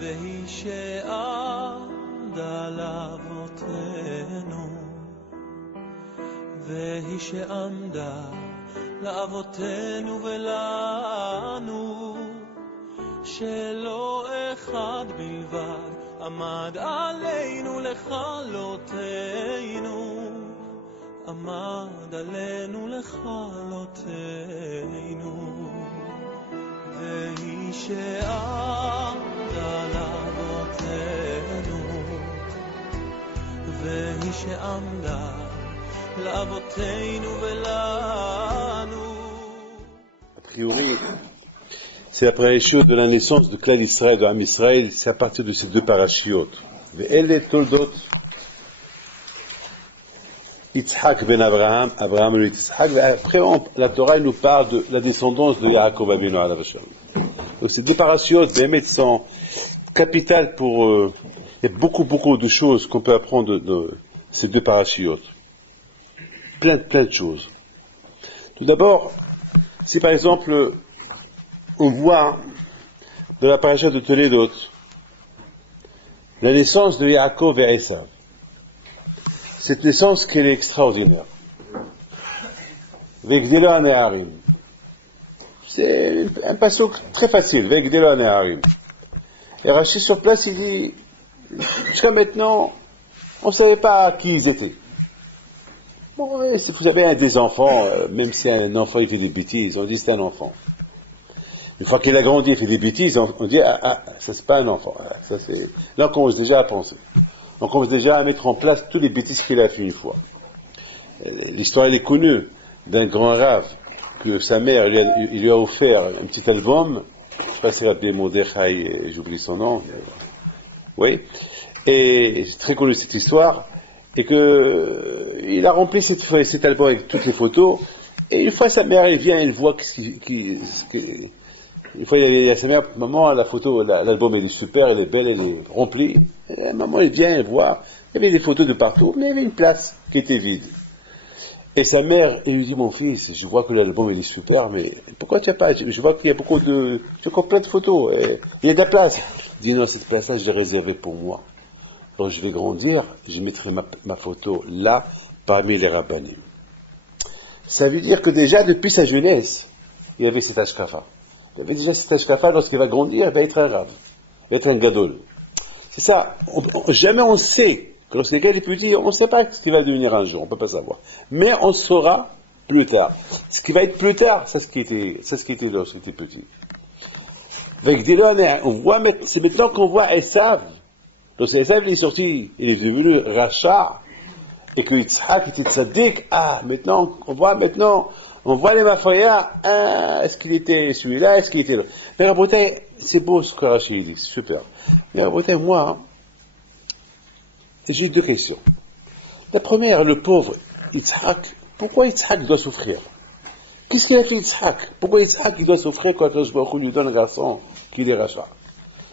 והיא שעמדה לאבותינו, והיא שעמדה לאבותינו ולנו, שלא אחד בלבד עמד עלינו לכלותנו, עמד עלינו לכלותנו. והיא שעמדה לאבותינו, והיא שעמדה לאבותינו ולנו. A priori, c'est la préréchute de la naissance de Klal Israël, de Am Israël, c'est à partir de ces deux parachiotes. Ve'ele toldot Yitzhak ben Abraham, Abraham ben Yitzhak, et après la Torah nous parle de la descendance de Yaakov Avinu alav shalom. Donc ces deux parachiotes, Bémet, sont capitales pour... il y a beaucoup de choses qu'on peut apprendre de ces deux parachiotes. Plein de choses. Tout d'abord, si par exemple, on voit dans la paracha de Toledot la naissance de Yaakov et Esav, cette naissance qui est extraordinaire. Vegdelo haneharim. C'est un passouk très facile. Vegdelo haneharim. Et Rashi sur place, il dit, jusqu'à maintenant, on ne savait pas qui ils étaient. Bon, si vous avez des enfants, même si un enfant il fait des bêtises, on dit c'est un enfant. Une fois qu'il a grandi, il fait des bêtises, on dit ça c'est pas un enfant. Ça, c'est... Là on commence déjà à penser. On commence déjà à mettre en place toutes les bêtises qu'il a fait une fois. L'histoire elle est connue d'un grand rave que sa mère il lui a offert un petit album. Je ne sais pas si c'est appelé Mordechai, j'oublie son nom. Oui. Et c'est très connu cette histoire. Et que il a rempli cet album avec toutes les photos. Et une fois sa mère elle vient, elle voit une fois il y a sa mère, maman la photo, l'album elle est super, elle est belle, elle est remplie. Et maman elle vient, elle voit, il y avait des photos de partout, mais il y avait une place qui était vide. Et sa mère, elle lui dit, mon fils, je vois que l'album il est super, mais pourquoi tu n'as pas, je vois qu'il y a j'ai encore plein de photos, et il y a de la place. Il dit non, cette place-là je l'ai réservée pour moi. Quand je vais grandir, je mettrai ma photo là, parmi les rabbanim. Ça veut dire que déjà, depuis sa jeunesse, il y avait cet ashkafa. Il y avait déjà cet ashkafa, lorsqu'il va grandir, il va être un rav, il va être un gadol. C'est ça, jamais on sait, que lorsqu'il est petit, on ne sait pas ce qu'il va devenir un jour, on ne peut pas savoir. Mais on saura plus tard. Ce qui va être plus tard, c'est ce qui était lorsqu'il était petit. Avec des c'est maintenant qu'on voit Esav. Donc Esav il est sorti, il est devenu rachat, et que Yitzhak était tzaddik. Maintenant on voit les mafaya, est-ce qu'il était celui-là, est-ce qu'il était là. Mais Rabotai, c'est beau ce que Rashi dit, c'est super. Mais Rabotai, moi, j'ai deux questions. La première, le pauvre Yitzhak, pourquoi Yitzhak doit souffrir? Qu'est-ce qu'il a fait Yitzhak? Pourquoi Yitzhak il doit souffrir quand Akadosh Baruch Hu lui donne un garçon qui est rachat?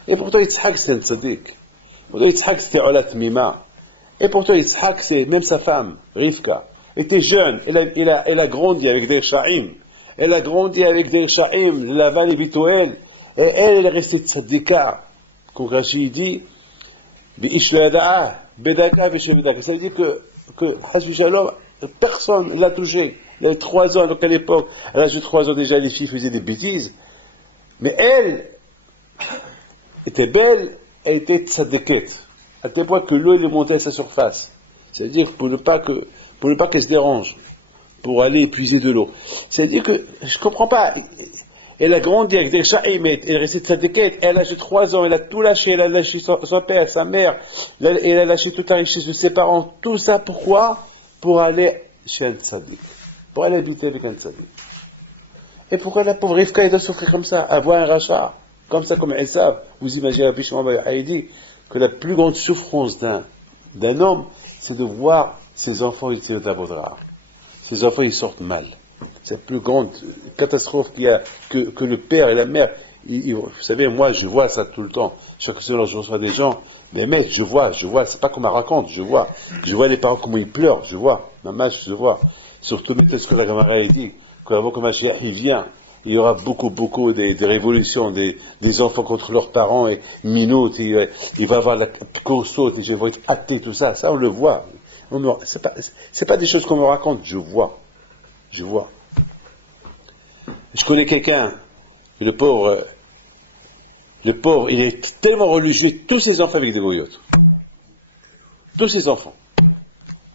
Et pourtant Yitzhak c'est un tzaddik. Pourtant Yitzhak c'était Olat Mima. Et pourtant Yitzhak c'est même sa femme, Rivka, était jeune, elle a grandi avec des Sha'im. Elle a grandi avec des Sha'im, Lavan et Bituel. Et elle est restée tzaddika. Comme Rashi dit, Bi'ish Lada'a, Bedaka, Veshebedaka. Ça veut dire que Hasbu Shalom, personne ne l'a touché. Elle avait 3 ans, donc à l'époque, à l'âge de 3 ans déjà, les filles faisaient des bêtises. Mais elle était belle, elle était tzaddiket. À tel point que l'eau est montée à sa surface. C'est-à-dire pour ne pas qu'elle se dérange, pour aller épuiser de l'eau. C'est-à-dire que, je comprends pas, elle a grandi avec des sha'im, elle est restée tzaddiket, elle a lâché 3 ans, elle a tout lâché, elle a lâché son père, sa mère, elle a lâché toute la richesse de ses parents, tout ça pourquoi? Pour aller chez un tzaddik, pour aller habiter avec un tzaddik. Et pourquoi la pauvre Rivka elle doit souffrir comme ça, avoir un rachat, comme ça, comme Esav? Vous imaginez Rabbi Shimon bar Yochai dit que la plus grande souffrance d'un homme, c'est de voir ses enfants ici au Avodah. Ses enfants ils sortent mal. C'est la plus grande catastrophe qu'il y a, que le père et la mère, vous savez, moi je vois ça tout le temps. Chaque semaine je reçois des gens, mais mec, je vois, c'est pas qu'on me raconte, je vois les parents comment ils pleurent, je vois, maman, je vois. Surtout, ce que la camarade dit, que avant que Mashiach il vient, il y aura beaucoup des révolutions, des enfants contre leurs parents, et minutes, il va y avoir la course saute, ils vont être athées, tout ça, ça on le voit. C'est pas des choses qu'on me raconte, je vois. Je connais quelqu'un, le pauvre, il est tellement religieux, tous ses enfants avec des goyotes. Tous ses enfants.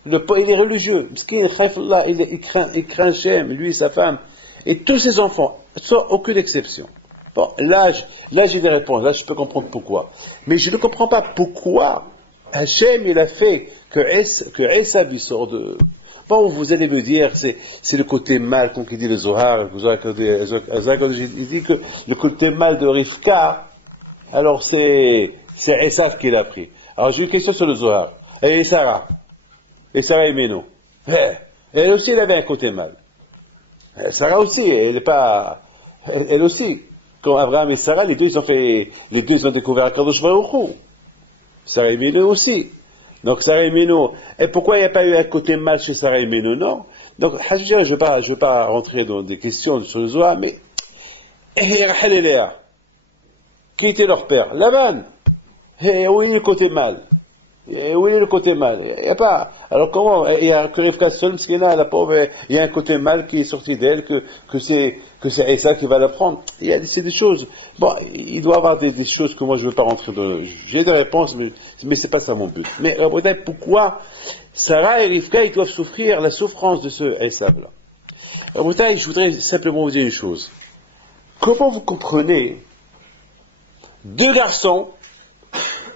Il est religieux, il craint Hachem, lui et sa femme, et tous ses enfants, sans aucune exception. Bon, là j'ai des réponses, là je peux comprendre pourquoi. Mais je ne comprends pas pourquoi Hachem il a fait que Esav il sort de... Bon, vous allez me dire, c'est le côté mal, comme il dit le Zohar, il dit que le côté mal de Rivka, alors c'est Esav qui l'a pris. Alors j'ai une question sur le Zohar. Et Sarah et Meno. Elle aussi, elle avait un côté mal. Sarah aussi, elle aussi. Quand Abraham et Sarah, les deux, ils ont découvert Akadosh Baruch Hu. Sarah et Meno aussi. Donc Sarah et Meno. Et pourquoi il n'y a pas eu un côté mal chez Sarah et Meno? Non. Donc, je ne vais pas rentrer dans des questions sur le Zohar, mais Rachel et Léa, qui était leur père? Laban. Et où est le côté mal? Et où est le côté mal? Il n'y a pas. Alors comment? Il y a que Rivka seule, parce qu'il y a la pauvre, il y a un côté mal qui est sorti d'elle, que c'est Esa qui va la prendre. C'est des choses. Bon, il doit y avoir des choses que moi je ne veux pas rentrer dans. J'ai des réponses, mais c'est pas ça mon but. Mais pourquoi Sarah et Rivka, ils doivent souffrir la souffrance de ce Esav-là? Je voudrais simplement vous dire une chose. Comment vous comprenez deux garçons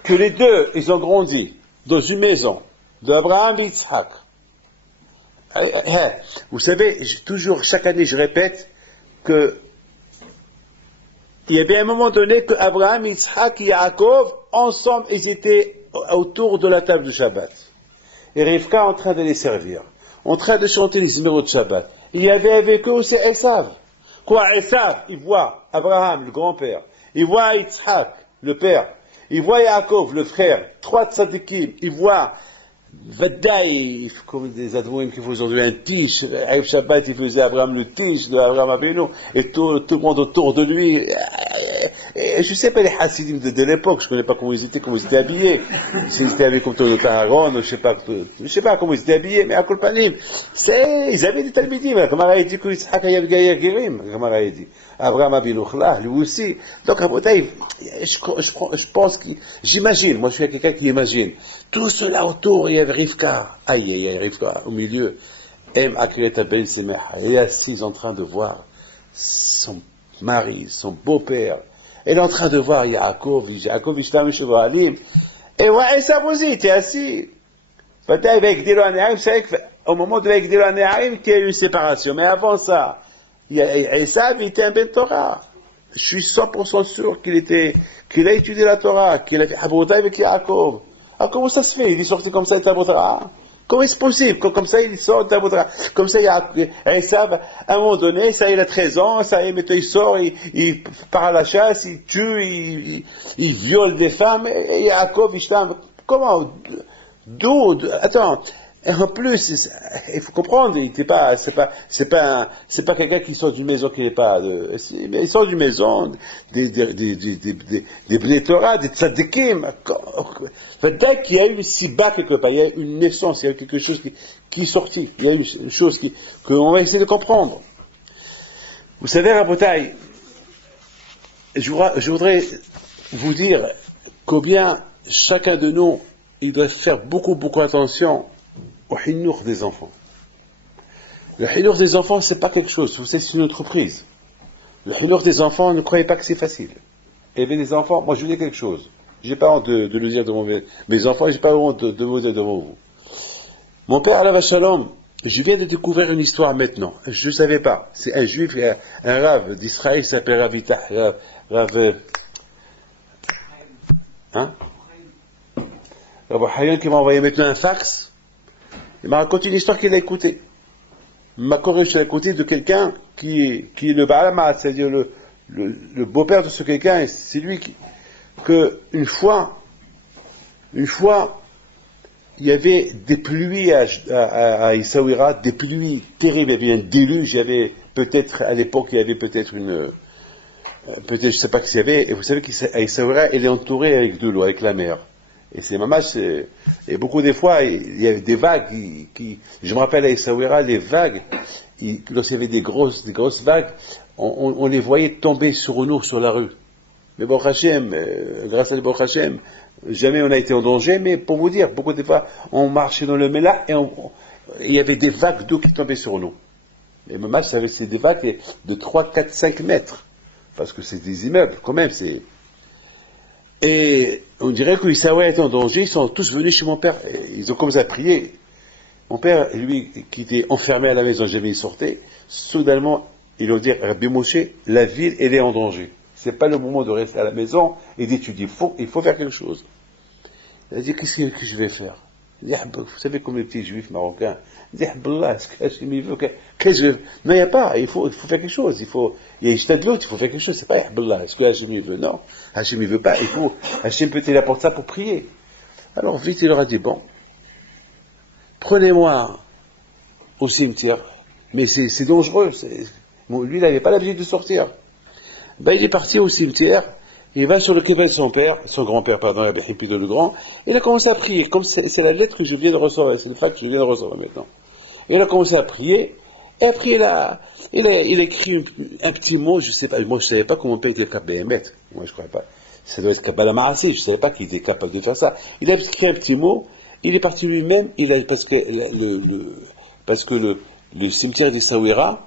que les deux, ils ont grandi dans une maison d'Abraham et Yitzhak. Vous savez, toujours, chaque année, je répète que il y avait un moment donné que Abraham, Yitzhak et Yaakov, ensemble, ils étaient autour de la table de Shabbat. Et Rivka en train de les servir, en train de chanter les numéros de Shabbat. Il y avait avec eux aussi Esav. Quoi, Esav, il voit Abraham, le grand-père, il voit Yitzhak, le père, il voit Yaakov, le frère, trois tzadikim, il voit Vadaï, comme des advocates qui font aujourd'hui un tiche, Aïf Shabbat, il faisait Abraham le tiche de Abraham Abinu, et tout le monde autour de lui. Et je ne sais pas les Hasidim de l'époque, je ne connais pas comment ils étaient habillés. S'ils étaient habillés comme Tonota Aaron, je ne sais pas comment ils étaient habillés, mais à Kolpanim, ils avaient des Talmidim, comme Ara dit que Yitzhak Hayab Gaïa Girim, comme Ara dit. Abraham Abinu, lui aussi. Donc, je pense j'imagine, moi je suis quelqu'un qui imagine, tout cela autour, il y avait Rivka, Rivka, au milieu, elle est assise en train de voir son mari, son beau-père, elle est en train de voir Yaakov, Ishtam, Shevalim, et ouais, ça vous y, t'es assis. Peut-être avec Dilo Anéarim, vous savez qu'au moment de avec Dilo Anéarim, qu'il y a eu une séparation, mais avant ça, Esav était un Ben Torah. Je suis 100% sûr qu'il a étudié la Torah, qu'il a fait Haboda avec Yaakov. Alors comment ça se fait? Il est sorti comme ça de Tabotara. Comment est-ce possible? Comme ça, il sort de Tabotara. Comme ça, Esav, à un moment donné, ça, il a 13 ans, ça, maintenant, il sort, il part à la chasse, il tue, il viole des femmes, et Yaakov, comment? D'où? Attends. Et en plus, il faut comprendre, c'est pas quelqu'un qui sort d'une maison qui n'est pas mais il sort d'une maison, des Bnei Torah, des tzadikim. Dès qu'il y a eu si bas quelque part, il y a eu une naissance, il y a eu quelque chose qui est sorti, il y a eu une chose qu'on va essayer de comprendre. Vous savez, Rabotai, je voudrais vous dire combien chacun de nous, il doit faire beaucoup attention au hinour des enfants. Le hinour des enfants, c'est pas quelque chose, vous savez, c'est une entreprise. Le hinour des enfants, ne croyez pas que c'est facile. Élever des enfants, moi je vous dis quelque chose. J'ai pas honte de le dire devant mes enfants, j'ai pas honte de le dire devant vous. Mon père, Alav Shalom, je viens de découvrir une histoire maintenant. Je ne savais pas. C'est un juif, un rave d'Israël, il s'appelle Ravita. Rav Hayan qui m'a envoyé maintenant un fax. Il m'a raconté une histoire qu'il a écoutée. Il m'a corrigé à écouter de quelqu'un qui est le Baalama, c'est-à-dire le beau-père de ce quelqu'un, c'est lui que une fois, il y avait des pluies à Essaouira, des pluies terribles, il y avait un déluge, il y avait peut-être, à l'époque, il y avait peut-être peut-être, je ne sais pas ce qu'il y avait, et vous savez qu'Aïssaoura, elle est entourée avec de l'eau, avec la mer. Et c'est mamash, et beaucoup des fois, il y a des vagues je me rappelle à Essaouira, les vagues, lorsqu'il y avait des grosses vagues, on les voyait tomber sur nous, sur la rue. Mais bon, Hachem, grâce à Baruch Hachem, jamais on a été en danger, mais pour vous dire, beaucoup des fois, on marchait dans le Mela, et il y avait des vagues d'eau qui tombaient sur nous. Et mamash, c'est des vagues de 3, 4, 5 mètres. Parce que c'est des immeubles, quand même, Et on dirait que Issaoué était en danger, ils sont tous venus chez mon père, ils ont commencé à prier. Mon père, lui, qui était enfermé à la maison, jamais il sortait, soudainement, ils ont dit, Rabbi Moshe, la ville, elle est en danger. C'est pas le moment de rester à la maison et d'étudier, il faut faire quelque chose. Il a dit, qu'est-ce que je vais faire? Il dit, vous savez, comme les petits juifs marocains, il dit, est-ce que Hachem il veut non, il n'y a pas, il faut faire quelque chose, il y a une de l'autre, il faut faire quelque chose, c'est pas, est-ce que Hachem il veut? Non, Hachem il veut pas, Hachem peut-il apporter ça pour prier. Alors vite, il leur a dit, bon, prenez-moi au cimetière, mais c'est dangereux, lui, il n'avait pas l'habitude de sortir. Ben, il est parti au cimetière, il va sur le chevet de son grand-père, pardon, Rabbi Hippito le Grand, il a commencé à prier, comme c'est la lettre que je viens de recevoir, c'est le fact que je viens de recevoir maintenant. Il a commencé à prier, et après il a écrit un petit mot, je sais pas, moi je savais pas comment on peut être capable d'émettre, moi je croyais pas, ça doit être Kabbalah Maasé, je savais pas qu'il était capable de faire ça. Il a écrit un petit mot, il est parti lui-même, parce que le cimetière d'Essaouira,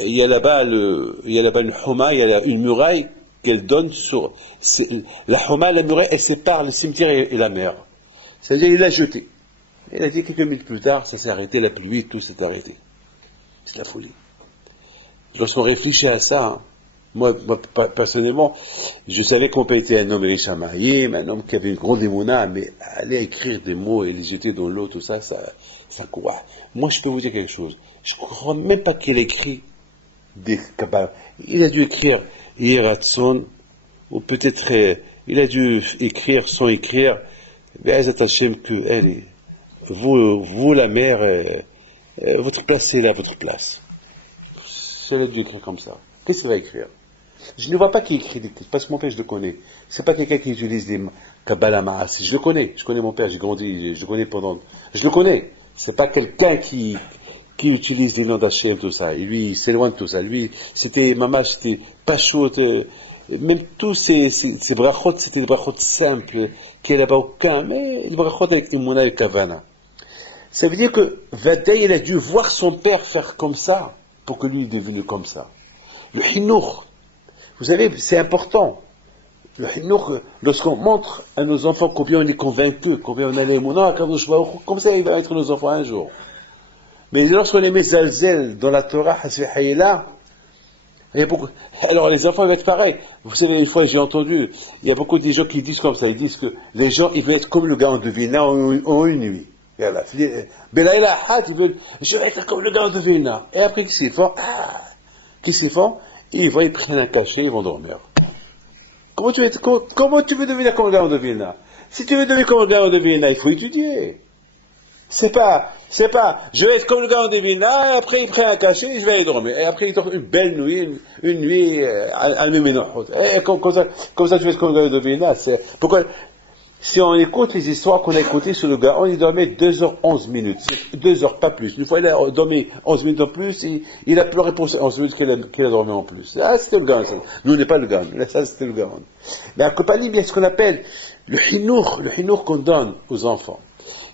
il y a là-bas une Houma, il y a une muraille qu'elle donne sur... La Houma, la muraille, elle sépare le cimetière et la mer. C'est-à-dire, il l'a jeté. Il a dit quelques minutes plus tard, ça s'est arrêté, la pluie, tout s'est arrêté. C'est la folie. Lorsqu'on réfléchit à ça, moi, personnellement, je savais qu'on peut être un homme riche à marier, un homme qui avait une grande émouna, mais aller écrire des mots et les jeter dans l'eau, tout ça, ça quoi. Moi, je peux vous dire quelque chose. Je ne crois même pas qu'il écrit des Kabbalah. Il a dû écrire Yeratson, ou peut-être il a dû écrire sans écrire, Be'ezat Hashem, que vous la mère, votre place, c'est là, votre place. C'est là dû écrire comme ça. Qu'est-ce qu'il va écrire? Je ne vois pas qui écrit des parce que mon père, je le connais. C'est pas quelqu'un qui utilise des Kabbalah Maasé. Je connais mon père, j'ai grandi, je le connais. C'est pas quelqu'un qui utilise les noms d'Hachem, tout ça. Et lui, il s'éloigne de tout ça. Lui, c'était pas chaud. Même tous ces brachot, c'était des brachot simples, qui n'avaient pas aucun, mais des brachot avec Imuna et Kavana. Ça veut dire que Vadaï, il a dû voir son père faire comme ça, pour que lui, il est devenu comme ça. Le Hinour, vous savez, c'est important. Le Hinour, lorsqu'on montre à nos enfants combien on est convaincus, combien on a les Mouna, comme ça, il va être nos enfants un jour. Mais lorsqu'on les met zalzel dans la Torah, il y a beaucoup. Alors les enfants vont être pareils. Vous savez, une fois j'ai entendu, il y a beaucoup de gens qui disent comme ça, ils disent que les gens, ils veulent être comme le gars de Vilna en une nuit. Voilà. Belaïla Hat, ils veulent, je vais être comme le gars de Vilna. Et après, qu'est-ce qu'ils font? Qu'est-ce qu'ils font? Ils prennent un cachet, ils vont dormir. Comment tu veux devenir comme le gars de Vilna? Si tu veux devenir comme le gars de Vilna, il faut étudier. C'est pas, je vais être comme le gars de Vilna, et après il prend un cachet, je vais aller dormir. Et après il dort une belle nuit, une nuit, à l'Méménochot. Et comme ça, tu vas être comme le gars de Vilna. Pourquoi? Si on écoute les histoires qu'on a écoutées sur le gars, on y dormait 2h11 minutes. 2 heures, pas plus. Une fois, il a dormi 11 minutes en plus, il a pleuré pour 11 minutes qu'il a dormi en plus. Ah, c'était le gars. Nous, on n'est pas le gars. Ça, c'était le gars. Mais à Kopani, il y a ce qu'on appelle le hinour qu'on donne aux enfants.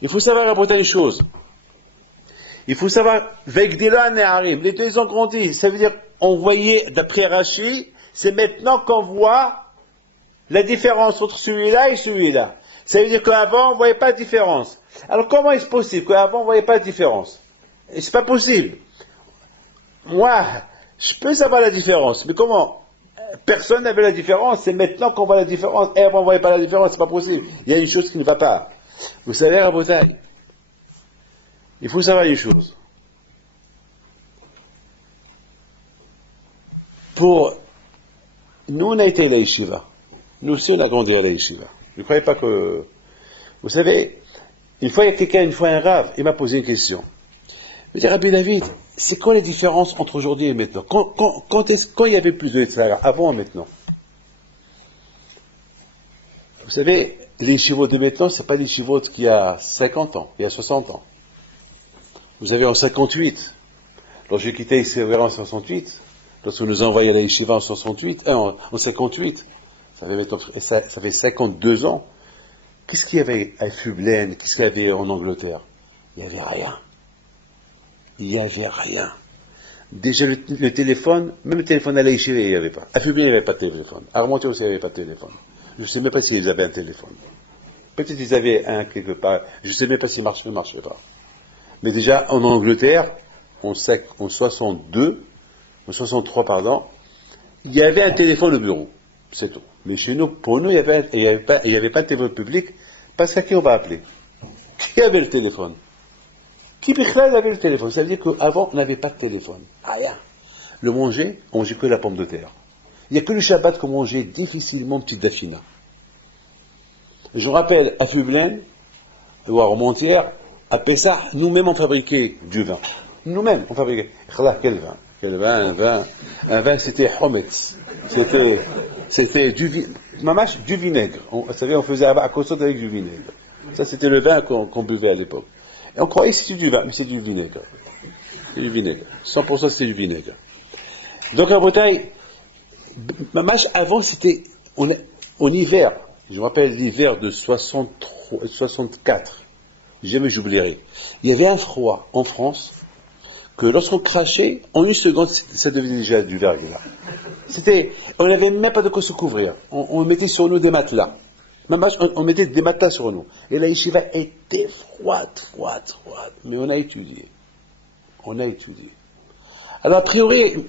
Il faut savoir rapporter une chose. Il faut savoir, Vegdila Neharim, les deux ont grandi. Ça veut dire, on voyait, d'après Rashi, c'est maintenant qu'on voit la différence entre celui-là et celui-là. Ça veut dire qu'avant, on ne voyait pas de différence. Alors comment est-ce possible qu'avant, on ne voyait pas de différence? C'est pas possible. Moi, je peux savoir la différence, mais comment? Personne n'avait la différence, c'est maintenant qu'on voit la différence, et avant on ne voyait pas la différence, c'est pas possible. Il y a une chose qui ne va pas. Vous savez, Rabotai, il faut savoir une chose. Nous, on a été à la yeshiva. Nous aussi, on a grandi à la yeshiva. Je ne croyais pas que... Vous savez, une fois, un rave, il m'a posé une question. Il m'a dit, Rabbi David, c'est quoi la différence entre aujourd'hui et maintenant? Quand il y avait plus de Yetzirah, avant et maintenant? Vous savez, les chivots de maintenant, c'est pas les chivots qu'il y a 50 ans, il y a 60 ans. Vous avez en 58, lorsque j'ai quitté ici en 68, lorsque nous envoyons à la yeshiva en 68, en 58, ça fait 52 ans. Qu'est-ce qu'il y avait à Fublène? Qu'est-ce qu'il y avait en Angleterre? Il n'y avait rien. Il n'y avait rien. Déjà le téléphone, même le téléphone à la yeshiva, il n'y avait pas. À Fublène, il n'y avait pas de téléphone. À Armontier aussi, il n'y avait pas de téléphone. Je ne sais même pas s'ils avaient un téléphone. Peut-être qu'ils avaient un quelque part. Je ne sais même pas s'il marchait ou ne marchait pas. Mais déjà, en Angleterre, en 62, en 63, pardon, il y avait un téléphone au bureau. C'est tout. Mais chez nous, pour nous, il n'y avait pas de téléphone public, parce qu'à qui on va appeler? Qui avait le téléphone? Qui Bichlal avait le téléphone? Ça veut dire qu'avant, on n'avait pas de téléphone. Rien. Le manger, on mangeait que la pomme de terre. Il n'y a que le Shabbat qu'on mangeait difficilement petite dafina. Je me rappelle, à Fublène, ou à Armontière, à Pessah, nous-mêmes on fabriquait du vin. Nous-mêmes on fabriquait. Quel vin? Un vin, c'était Hometz. C'était du vinaigre. Vous savez, on faisait à Kosot avec du vinaigre. Ça, c'était le vin qu'on buvait à l'époque. Et on croyait que c'était du vin, mais c'est du vinaigre. C'est du vinaigre. 100% c'est du vinaigre. Donc en Bretagne, Mamash, avant, c'était en hiver. Je me rappelle l'hiver de 64. Jamais j'oublierai. Il y avait un froid en France que lorsqu'on crachait, en une seconde, ça devenait déjà du verglas. On n'avait même pas de quoi se couvrir. On mettait sur nous des matelas. Mamash, on mettait des matelas sur nous. Et la yeshiva était froide. Mais on a étudié. Alors, a priori,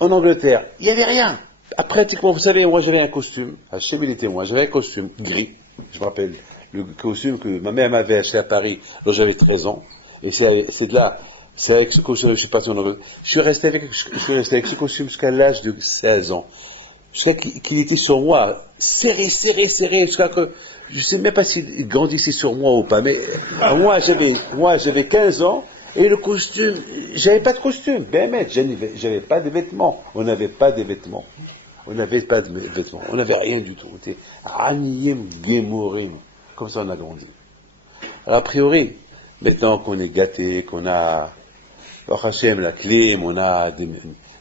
en Angleterre, il n'y avait rien. Pratiquement, vous savez, moi j'avais un costume, Hachem il était moi, j'avais un costume gris, je me rappelle, le costume que ma mère m'avait acheté à Paris lorsque j'avais 13 ans, et c'est avec ce costume que je suis passé en Angleterre. Je suis resté avec ce costume jusqu'à l'âge de 16 ans, jusqu'à qu'il était sur moi, serré, jusqu'à que, je ne sais même pas s'il grandissait sur moi ou pas, mais moi j'avais 15 ans, et le costume, j'avais pas de costume, j'avais pas de vêtements, on n'avait rien du tout. On était Aniyim Gemorim. Comme ça on a grandi. Alors, a priori, maintenant qu'on est gâté, qu'on a, Hachem, la clim, on a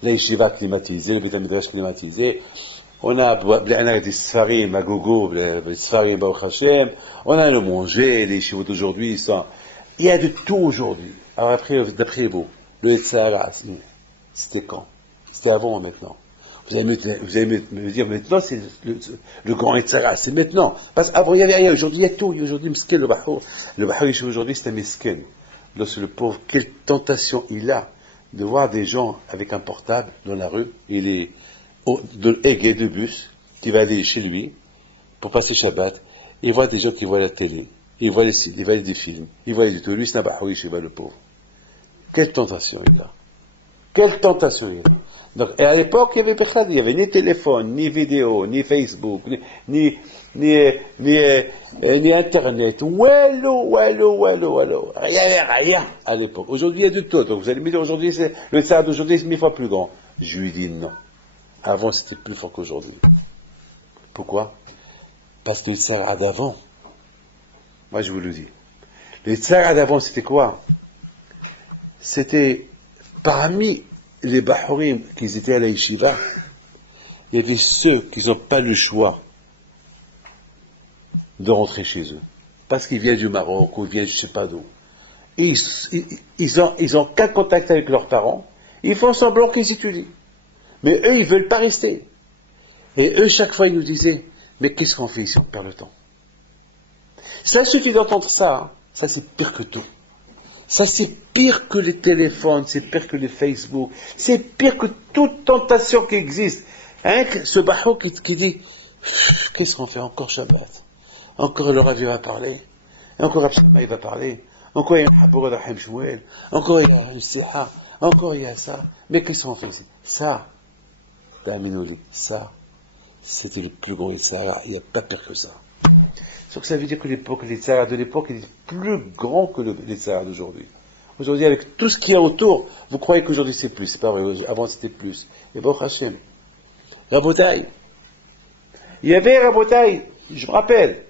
la yeshiva climatisée, le bétamidrash climatisé, on a des sfarim à gogo, des sfarim Baruch Hachem, on a le manger, les yeshivot d'aujourd'hui, il y a de tout aujourd'hui. Alors après, d'après vous, le Yetzirah, c'était quand? C'était avant ou maintenant? Vous allez me dire, maintenant, c'est le grand Yetzirah, c'est maintenant. Parce qu'avant, il n'y avait rien. Aujourd'hui, il y a tout. Aujourd'hui, Misken, le Bahou aujourd'hui, c'est un Misken. Lorsque le pauvre, quelle tentation il a de voir des gens avec un portable dans la rue, il est de Égé de bus, qui va aller chez lui, pour passer Shabbat, il voit des gens qui voient la télé, il voit des films, il voit du tout. Lui, c'est un Bahou le pauvre. Quelle tentation il a. Donc, et à l'époque, il n'y avait ni téléphone, ni vidéo, ni Facebook, ni Internet. Wallo. Il n'y avait rien à l'époque. Aujourd'hui, il y a de tout. Donc, vous allez me dire, aujourd'hui, le tsar d'aujourd'hui, c'est 1000 fois plus grand. Je lui dis non. Avant, c'était plus fort qu'aujourd'hui. Pourquoi? Parce que le tsar d'avant, moi, je vous le dis. Le tsar d'avant, c'était quoi? C'était parmi les Bahurim qui étaient à la yeshiva, il y avait ceux qui n'ont pas le choix de rentrer chez eux. Parce qu'ils viennent du Maroc ou ils viennent je ne sais pas d'où. Ils ont qu'un contact avec leurs parents, ils font semblant qu'ils étudient. Mais eux, ils ne veulent pas rester. Et eux, chaque fois, ils nous disaient, mais qu'est-ce qu'on fait ici? On perd le temps. Ça suffit d'entendre ça. Hein. Ça, c'est pire que tout. Ça, c'est pire que les téléphones, c'est pire que les Facebook, c'est pire que toute tentation qui existe. Hein, ce Bahou qui dit, qu'est-ce qu'on fait? Encore Shabbat. Encore le Rav va parler. Encore Abshama il va parler. Encore il y a un Habour Rahim Shmuel. Encore il y a une Siha. Encore il y a ça. Mais qu'est-ce qu'on fait ici? Ça, Daminouli, ça, c'était le plus gros Yetzirah. Il n'y a pas pire que ça. Sauf que ça veut dire que les Yetzirah de l'époque, il est plus grand que les Yetzirah d'aujourd'hui. Aujourd'hui, avec tout ce qu'il y a autour, vous croyez qu'aujourd'hui c'est plus. C'est pas vrai, avant c'était plus. Et Baruch Hashem. Rabotai. Il y avait Rabotai, je me rappelle.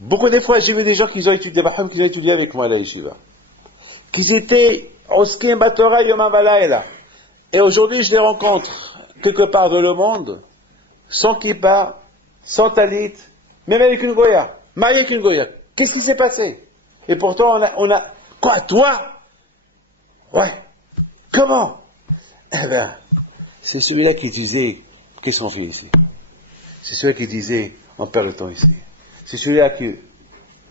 Beaucoup de fois, j'ai vu des gens qui ont étudié, qui ont étudié avec moi à la yeshiva. Qui étaient Oskim Batora Yom Avalayla. Et aujourd'hui, je les rencontre quelque part dans le monde, sans kippa, sans talit, même avec une goya, marié avec une goya. Qu'est-ce qui s'est passé? Et pourtant, on a, quoi, toi? Ouais. Comment? Eh ben, c'est celui-là qui disait, qu'est-ce qu'on fait ici? C'est celui-là qui disait, on perd le temps ici. C'est celui-là qui,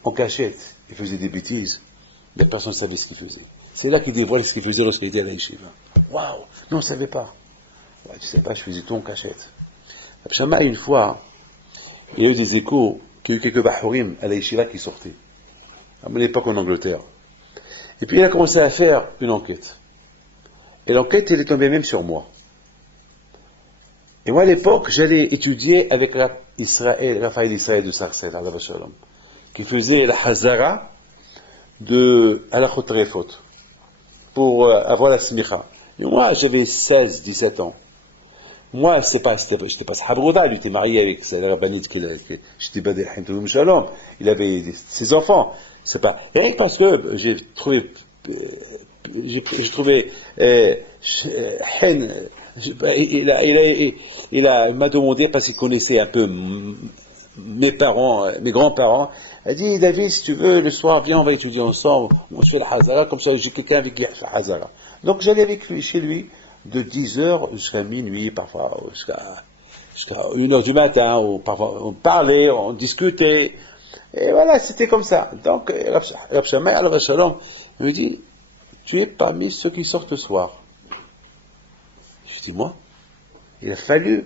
en cachette, il faisait des bêtises. La personne ne savait ce qu'il faisait. C'est là qu'il dévoile ce qu'il faisait lorsqu'il était à la yeshiva. Waouh! Non, on ne savait pas. Ouais, tu ne sais pas, je faisais tout en cachette. Abshama, une fois, il y a eu des échos qu'il y a eu quelques bahurim à la yeshiva qui sortaient. À mon époque en Angleterre. Et puis il a commencé à faire une enquête. Et l'enquête, elle est tombée même sur moi. Et moi, à l'époque, j'allais étudier avec Raphaël Israël de Sarcelles, qui faisait la Hazara de Halachot Refot, pour avoir la smicha. Et moi, j'avais 16, 17 ans. Moi, j'étais pas Sahabrouda, lui était marié avec la rabbinite j'étais Badel Hintoum Shalom, il avait ses enfants. C'est pas, rien que parce que j'ai trouvé, il m'a demandé parce qu'il connaissait un peu mes parents, mes grands-parents. Il a dit, David, si tu veux, le soir, viens, on va étudier ensemble. Moi, je fais la Hazara, comme ça, j'ai quelqu'un avec qui fait la Hazara. Donc, j'allais avec lui, chez lui, de 10h jusqu'à minuit, parfois, jusqu'à 1h du matin, ou parfois, on parlait, on discutait. Et voilà, c'était comme ça. Donc, Rav Shammai, Alav Shalom, il me dit, tu es parmi ceux qui sortent ce soir. Je dis, moi, il a fallu,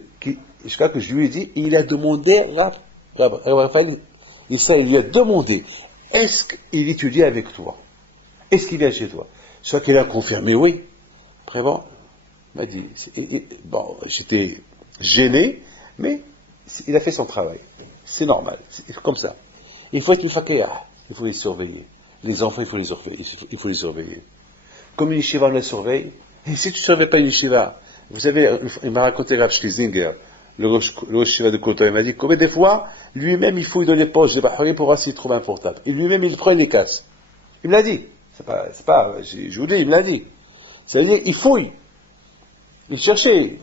jusqu'à que je lui ai dit, il a demandé, Raphaël, il lui a demandé, est-ce qu'il étudie avec toi? Est-ce qu'il vient chez toi? Soit qu'il a confirmé oui. Après bon, il m'a dit, bon, j'étais gêné, mais il a fait son travail. C'est normal, c'est comme ça. Il faut être une fakéah, il faut les surveiller. Les enfants, il faut les surveiller. Comme une yeshiva, on la surveille. Et si tu ne surveilles pas une yeshiva, vous savez, il m'a raconté Rav Schlizinger, le Rosh Yeshiva de Koto, il m'a dit combien des fois, lui-même, il fouille dans les poches des Bahurim pour voir s'il trouve un portable. Et lui-même, il prend et les casse. Il me l'a dit. C'est pas, je vous dis, il me l'a dit. Ça veut dire, il fouille. Il cherchait.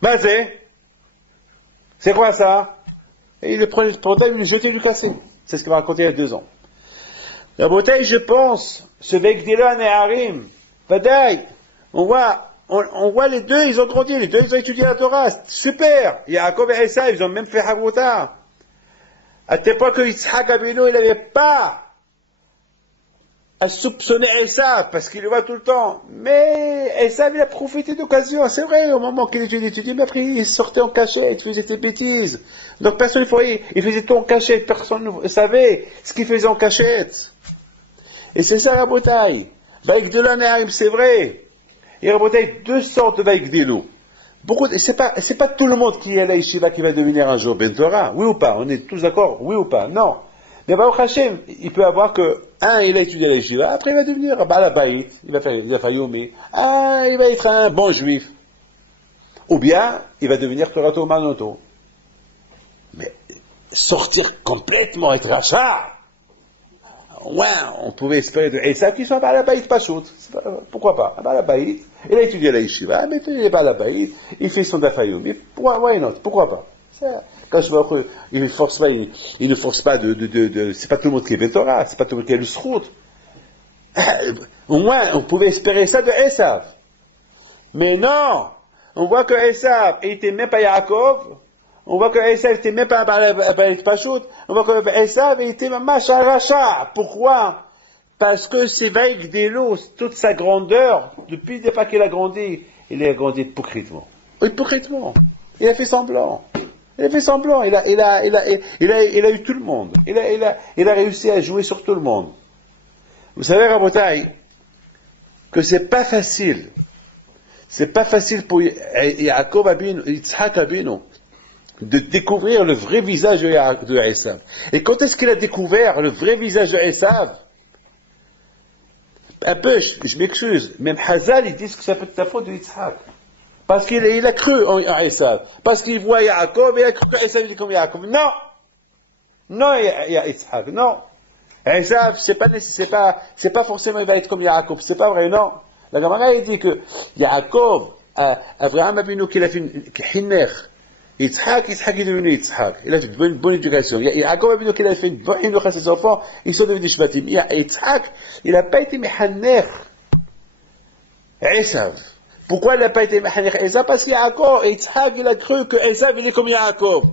Mazé, c'est quoi ça? Et il prenait le portable, il le jetait, il le cassait. C'est ce qu'il m'a raconté il y a 2 ans. La bouteille, je pense, ce Vegdila Neharim, Vadaï, on voit les deux, ils ont grandi, les deux, ils ont étudié la Torah, super. Yaakov et Esav, ils ont même fait Havota. À tel point que Yitzhak Abinu, il n'avait pas à soupçonner Esav, parce qu'il le voit tout le temps. Mais Esav, il a profité d'occasion, c'est vrai, au moment qu'il étudiait, mais après, il sortait en cachette, il faisait des bêtises. Donc personne ne voyait, il faisait tout en cachette, personne ne savait ce qu'il faisait en cachette. Et c'est ça la bouteille. Vaïkdela Neharim, c'est vrai. Il y a la bouteille 2 sortes de Vaïkdelo. C'est pas tout le monde qui est à la yeshiva qui va devenir un jour Ben Torah. Oui ou pas? On est tous d'accord? Oui ou pas? Non. Mais Baruch Hashem, il peut avoir que, il a étudié à la yeshiva, après il va devenir Balabaït, il va faire Yomi, il va être un bon juif. Ou bien, il va devenir Torato Manoto. Mais, sortir complètement, être rachat, ouais, on pouvait espérer de Esav qui soit Balabaït Pachout. Pourquoi pas? Balabaït, il a étudié à la yeshiva, mais il est Balabaït, il fait son Dafayomi. Why not? Pourquoi pas? Quand je vois il ne force pas, il ne force pas c'est pas tout le monde qui est Bentorah, c'est pas tout le monde qui est le Srout. Au moins, on pouvait espérer ça de Esav. Mais non! On voit que Esav, il était même pas Yaakov. On voit que Esav, il était même pas Balabaït Pachout. On voit que Esav, il était Macha Racha. Pourquoi? Parce que c'est Vaïk Delo, toute sa grandeur, depuis le départ qu'il a grandi, il a grandi hypocritement. Hypocritement. Il a fait semblant. Il a fait semblant. Il a eu tout le monde. Il a réussi à jouer sur tout le monde. Vous savez, Rabotai, que c'est pas facile. C'est pas facile pour Yaakov Abinu, Yitzhak Abinu, de découvrir le vrai visage de Esav. Et quand est-ce qu'il a découvert le vrai visage de Esav? Un peu, je m'excuse, même Hazal, ils disent que ça peut être la faute de Yitzhak. Parce qu'il a cru en Esav. Parce qu'il voit Yaakov, et il a cru que Esav est comme Yaakov. Non! Non, Yitzhak, non. Esav, c'est pas forcément il va être comme Yaakov. C'est pas vrai, non. La Gemara, il dit que Yaakov, Abraham Avinu, qu'il a fait une Hinner, Yitzhak est devenu Yitzhak. Il a fait une bonne éducation. Yaakov Avinu, qu'il a fait une bonne éducation à ses enfants, ils sont devenus Shvatim. Yitzhak, il n'a pas été Mehanner. Esav. Pourquoi il n'a pas été Mehanner Esav? Parce que Yitzhak, il a cru que Esav, il est comme Yaakov.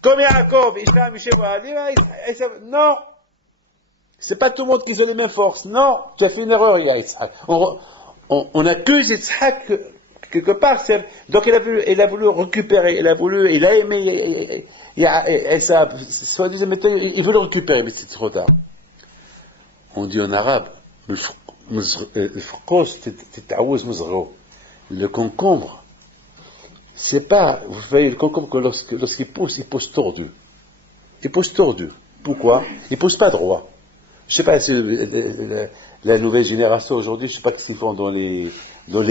Comme Yaakov, Isham, Esav, non. C'est pas tout le monde qui a les mêmes forces. Non. Tu as fait une erreur, Yitzhak. On accuse Yitzhak quelque part. Donc il a voulu récupérer, il a aimé Esav. Soit disant, maintenant, il veut le récupérer, mais c'est trop tard. On dit en arabe, le concombre, c'est pas, vous voyez, le concombre, lorsqu'il pousse tordu. Il pousse tordu. Pourquoi? Il pousse pas droit. Je sais pas si la nouvelle génération aujourd'hui, je sais pas ce qu'ils font dans les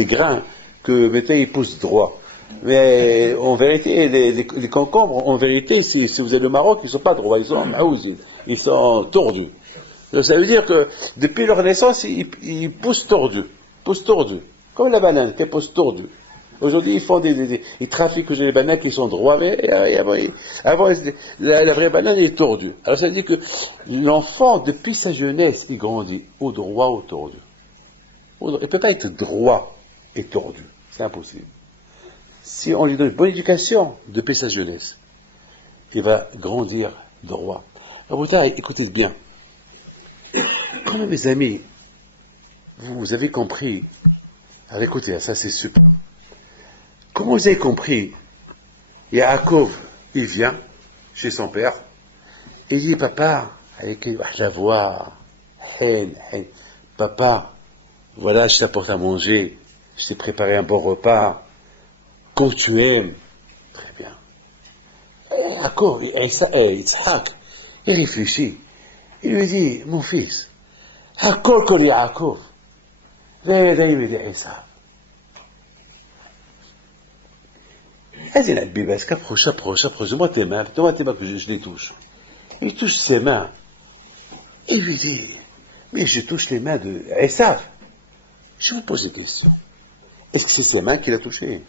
grains, que maintenant ils poussent droit. Mais en vérité, les concombres, en vérité, si vous êtes au Maroc, ils sont pas droits, ils sont maouzines, ils sont tordus. Donc, ça veut dire que depuis leur naissance, ils poussent tordus, comme la banane, qui pousse tordue. Aujourd'hui, ils font ils trafiquent les bananes qui sont droits, mais avant la vraie banane est tordue. Alors ça veut dire que l'enfant, depuis sa jeunesse, il grandit au droit, au tordu. Il ne peut pas être droit et tordu. C'est impossible. Si on lui donne une bonne éducation depuis sa jeunesse, il va grandir droit. Alors, écoutez bien. Quand mes amis, vous avez compris. Alors écoutez, ça c'est super. Comment vous avez compris? Yaakov, il vient chez son père, et il dit, papa, avec la voix, papa, voilà, je t'apporte à manger, je t'ai préparé un bon repas, comme tu aimes. Très bien. Yaakov, Yitzhak, il réfléchit, il lui dit, mon fils, Hakol kol Yaakov, ve'yadayim Esav. Vas-y, la bibesque, approche, donne-moi tes mains que je les touche. Il touche ses mains. Et il lui dit, mais je touche les mains de Esav. Je vous pose des questions. Est-ce que c'est ses mains qu'il a touchées?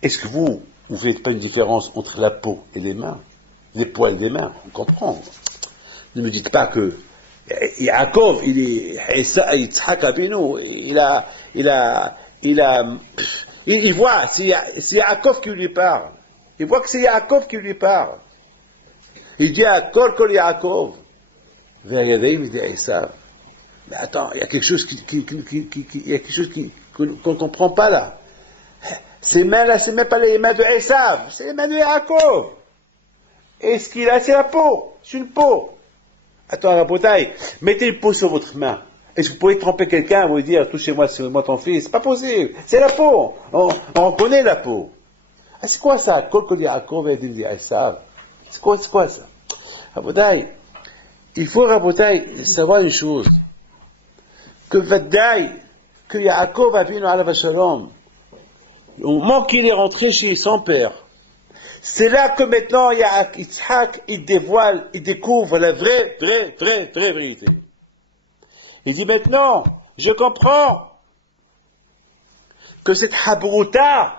Est-ce que vous faites pas une différence entre la peau et les mains? Les poils des mains, on comprend. Ne me dites pas que Yaakov, il Yitzhak Avinu, il voit, c'est Yaakov qui lui parle. Il voit que c'est Yaakov qui lui parle. Il dit à Kol Yaakov. Il dit à Esav. Mais attends, il y a quelque chose qu'on ne comprend pas là. Ces mains-là, c'est même pas les mains de Esav, c'est les mains de Yaakov. Et ce qu'il a, c'est la peau. C'est une peau. Attends, Rabotai, mettez une peau sur votre main. Est-ce que vous pouvez tromper quelqu'un et vous dire, touchez-moi, c'est moi ton fils? C'est pas possible. C'est la peau. On connaît la peau. Ah, c'est quoi ça? Kol Yaakov et dit Esav. C'est quoi ça? Rabotai, il faut, Rabotai, savoir une chose. Que Vadaï, que Yaakov a vu alav shalom, au moment qu'il est rentré chez son père, c'est là que maintenant Yitzhak, il découvre la vraie vérité. Il dit maintenant, je comprends que cette habruta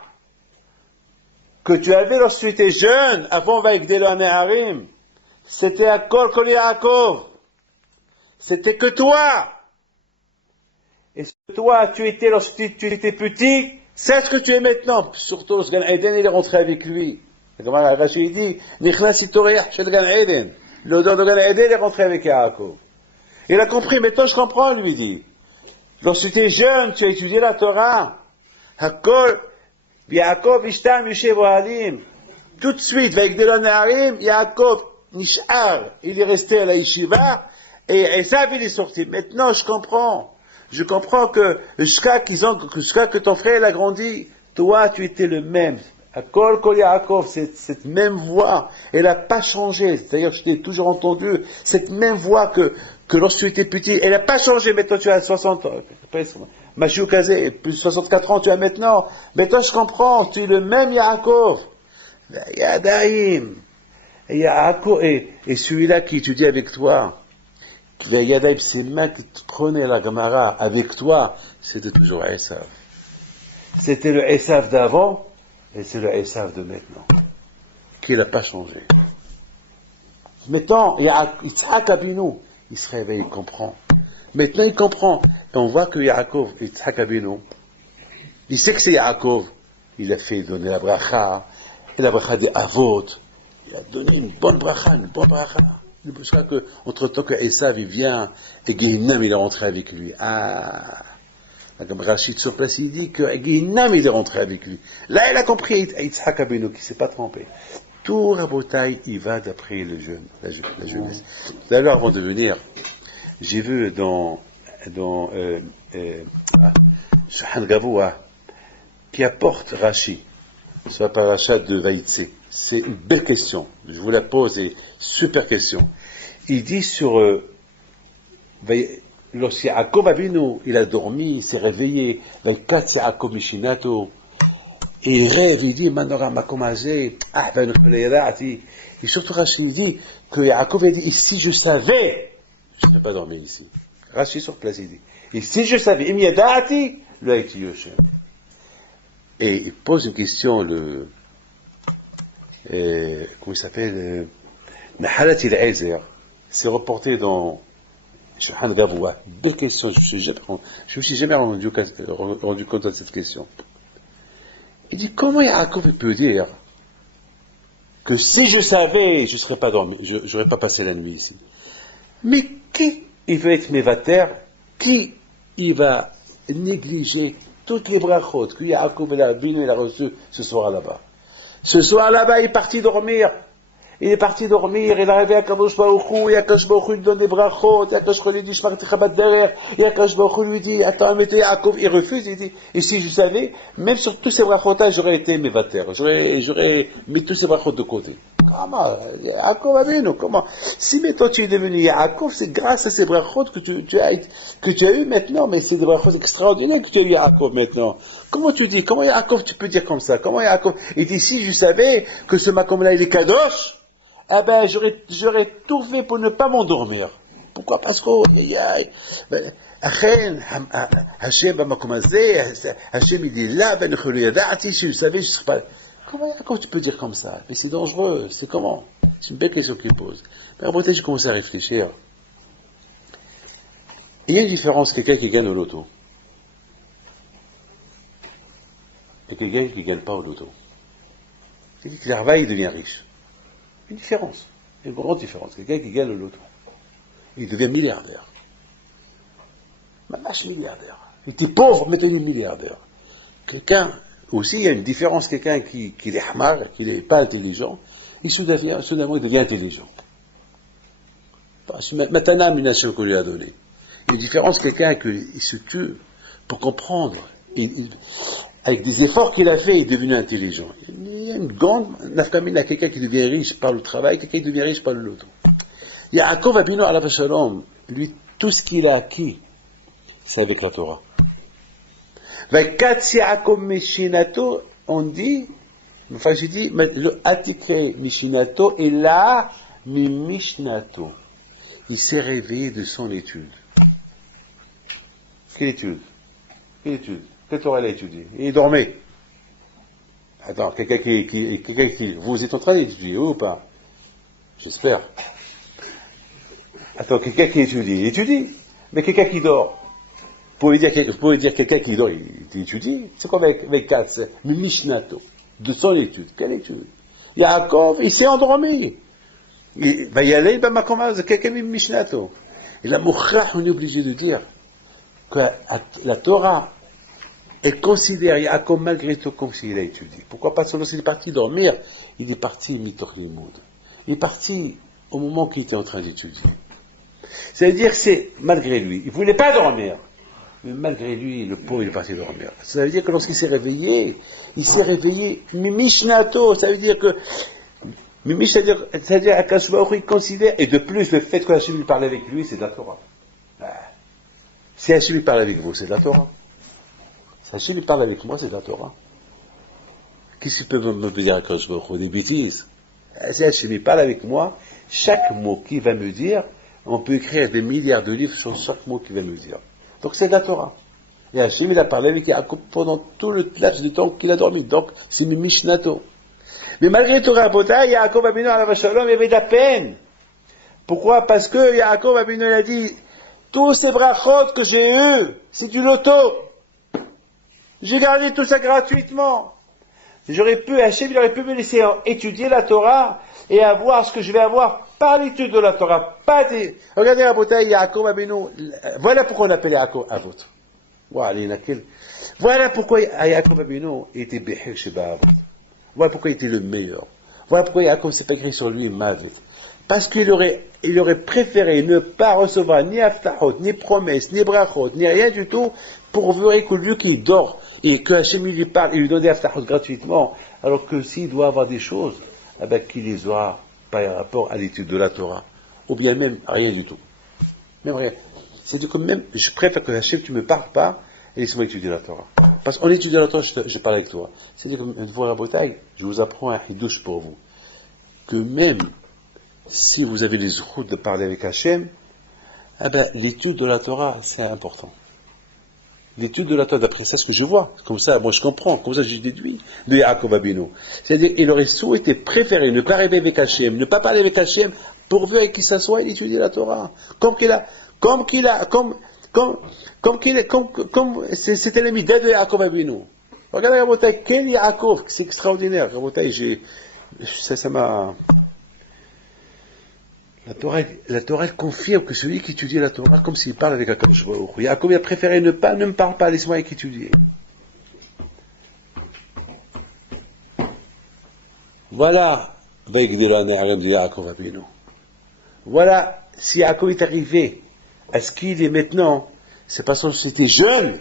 que tu avais lorsque tu étais jeune, avant avec Neharim, c'était à Kol Yaakov. C'était que toi. Et ce que toi, tu étais lorsque tu étais petit, c'est ce que tu es maintenant. Surtout lorsque Gan Eden, il est rentré avec lui. Comme Rachid dit, Nichnas itoriyah shel Gan Eden. L'odeur de Gan Eden est rentré avec Yaakov. Il a compris, maintenant je comprends, lui dit. Lorsque tu étais jeune, tu as étudié la Torah. Hakol, Yaakov ishtam yushev ohalim. Tout de suite, avec Neharim, Yaakov nishar, il est resté à la yeshiva, et Esav, il est sorti. Maintenant, je comprends que jusqu'à que ton frère a grandi, toi, tu étais le même. Akol Kol Yaakov, cette même voix, elle n'a pas changé. C'est-à-dire que je t'ai toujours entendu, cette même voix que lorsque tu étais petit, elle n'a pas changé. Maintenant tu as 60 ans, Machiou Kazé, plus 64 ans tu as maintenant. Maintenant je comprends, tu es le même Yaakov. Yadaim. Yaakov, et celui-là qui étudie avec toi, Yadaim, c'est le mec qui te prenait la Gemara avec toi, c'était toujours Esav. C'était le Esav d'avant, et c'est le Esav de maintenant, qui n'a pas changé. Maintenant, Yitzhak Abinu, il se réveille, il comprend. Maintenant, il comprend. Et on voit que Yaakov, Yitzhak Abinu, il sait que c'est Yaakov. Il a fait donner la bracha, et la bracha des Avot. Il a donné une bonne bracha, C'est pour ça que, entre-temps que Esav, il vient, et Gehinam, il est rentré avec lui. Comme Rachid sur place, il dit que Gehinam, il est rentré avec lui. Là, il a compris Yitzhak Abinu, qui ne s'est pas trompé. Tout Rabotai, il va d'après le jeune, la jeunesse. D'ailleurs, avant de venir, j'ai vu dans Shahan Gavoua, qui apporte Rashi, sur la paracha de Vaïtse. C'est une belle question. Je vous la pose, et super question. Il dit sur, lorsque Yaakov Avinu, il a dormi, il s'est réveillé, Vaikat Yaakov Mishinato, et il rêve, il dit, Manora Makomazé, ben Kholeyati. Et surtout Rachid dit que Yaakov a dit, et si je savais, je ne serais pas dormi ici. Rachid sur place, il dit, et si je savais, Im Yadati, le Haïti Yoshem. Et il pose une question, comment il s'appelle, Nahalat il-Ezer. C'est reporté dans Shahan Gavoua. Belle question, je me suis jamais rendu compte de cette question. Il dit, comment Yaakov peut dire que si je savais, je ne serais pas dormi, je n'aurais pas passé la nuit ici. Mais qui il veut être mévater, qui il va négliger toutes les brachot que Yaakov il a reçu ce soir là-bas. Ce soir là-bas, il est parti dormir. Il est arrivé à Kadosh Baruch Hu, et Akadosh Baruch Hu lui donne des brachot, et Akadosh Baruch Hu lui dit, Shmarti Chabad derrière, et Akadosh Baruch Hu lui dit, attends, mettez Yaakov, il refuse, il dit, et si je savais, même sur tous ces brachot-là, j'aurais été mévater, j'aurais mis tous ces brachot de côté. Comment? Yaakov Avinu, comment? Si maintenant tu es devenu Yaakov, c'est grâce à ces brachot que tu as eu maintenant, mais c'est des brachot extraordinaires que tu as eu Yaakov maintenant. Comment tu dis? Comment Yaakov tu peux dire comme ça? Comment Yaakov? Il dit, si je savais que ce makom-là, il est kadosh, eh ben, j'aurais tout fait pour ne pas m'endormir. Pourquoi? Parce que, Hachem, Hachem, il dit là, si je savais, je serais pas. Comment tu peux dire comme ça? Mais c'est dangereux. C'est comment? C'est une belle question qu'il pose. Mais en fait, j'ai commencé à réfléchir. Il y a une différence, quelqu'un qui gagne au loto. Et quelqu'un qui ne gagne pas au loto. Quelqu'un qui travaille, il devient riche. Une différence, une grande différence. Quelqu'un qui gagne le loto, il devient milliardaire. Mamache milliardaire. Il était pauvre, mais il est milliardaire. Quelqu'un, aussi, il y a une différence. Quelqu'un qui est hamar, qui n'est pas intelligent, il soudainement, il devient intelligent. Matana, mination qu'on lui a donné. Il y a une différence, quelqu'un qui se tue pour comprendre. Avec des efforts qu'il a fait, il est devenu intelligent. Il y a une grande nafkamine à quelqu'un qui devient riche par le travail, quelqu'un qui devient riche par le loto. Yaakov Abinu alav shalom, lui, tout ce qu'il a acquis, c'est avec la Torah. Vakat Yaakov Mishinato, on dit, enfin j'ai dit, le Atikre Mishinato est là, mi Mishnato. Il s'est réveillé de son étude. Quelle étude? Quelle Torah il a étudié? Il dormait. Attends, quelqu'un qui, vous êtes en train d'étudier, ou pas? J'espère. Attends, quelqu'un qui étudie, il étudie. Mais quelqu'un qui dort. Vous pouvez dire quelqu'un qui dort, il étudie. C'est comme avec Katz, le Mishnato. De son étude. Quelle étude? Yaakov, il s'est endormi. Il va y aller, quelqu'un de Mishnato. Et la Mouchrach, on est obligé de dire que la Torah, elle considère Yaakov malgré tout comme s'il a étudié. Pourquoi? Parce que lorsqu'il est parti dormir, il est parti mitoch limoud. Il est parti au moment qu'il était en train d'étudier. C'est-à-dire que c'est malgré lui. Il ne voulait pas dormir. Mais malgré lui, le pauvre, il est parti dormir. Ça veut dire que lorsqu'il s'est réveillé, Mimishnato, ça veut dire que, Mimish, c'est-à-dire Akash Baruch Hu, il considère, et de plus, le fait que Hachem lui parle avec lui, c'est de la Torah. Si Hachem lui parle avec vous, c'est de la Torah. Si Hachem lui parle avec moi, c'est de la Torah. Qu'est-ce qu'il peut me dire Akash Baruch Hu? Des bêtises. Si Hachem lui parle avec moi, chaque mot qu'il va me dire, on peut écrire des milliards de livres sur chaque mot qu'il va me dire. Donc c'est de la Torah. Et Hachem, il a parlé avec Yaakov pendant tout le laps de temps qu'il a dormi. Donc, c'est Mimishnato. Mais malgré tout, Rabotai, Yaakov Abinu alav shalom, il y avait de la peine. Pourquoi? Parce que Yaakov Abinu a dit, tous ces brachot que j'ai eus, c'est du loto. J'ai gardé tout ça gratuitement. Hachem, il aurait pu me laisser étudier la Torah et avoir ce que je vais avoir par l'étude de la Torah. Regardez Rabotai, Yaakov Abinu, voilà pourquoi on appelle Yaakov Avot. Voilà pourquoi Yaakov Abinu était Behek Sheba Avot. Voilà pourquoi il était le meilleur. Voilà pourquoi Yaakov s'est pas écrit sur lui Mavet. Parce qu'il aurait préféré ne pas recevoir ni Aftahot, ni promesses, ni brachot, ni rien du tout, pourvu que lui qui dort et que Hachem lui parle et lui donne des Aftahot gratuitement, alors que s'il doit avoir des choses, eh ben, qu'il les aura par rapport à l'étude de la Torah, ou bien même rien du tout. Même rien. C'est-à-dire que même, je préfère que Hachem, tu me parles pas, et laisse-moi étudier la Torah. Parce qu'en étudiant la Torah, je parle avec toi. C'est-à-dire que, une fois la bataille, je vous apprends un hidouche pour vous. Que même si vous avez les routes de parler avec Hachem, eh ben, l'étude de la Torah, c'est important. L'étude de la Torah, d'après ça, ce que je vois. Comme ça, moi, je comprends. Comme ça, je déduis de Yaakov Abinu. C'est-à-dire, il aurait souhaité préférer ne pas rêver avec Hachem, ne pas parler avec Hachem, pourvu qu'il s'assoie et étudier la Torah. C'était l'ami de Yaakov Abinu. Regardez, Rabotai, quel Yaakov, c'est extraordinaire. Rabotai, ça m'a... La Torah, elle confirme que celui qui étudie la Torah, comme s'il parle avec Akadosh Baruch Hu. Yaakov, il a préféré ne me parle pas, laisse-moi étudier. Voilà, voilà, si Yaakov est arrivé à ce qu'il est maintenant, c'est parce que c'était jeune.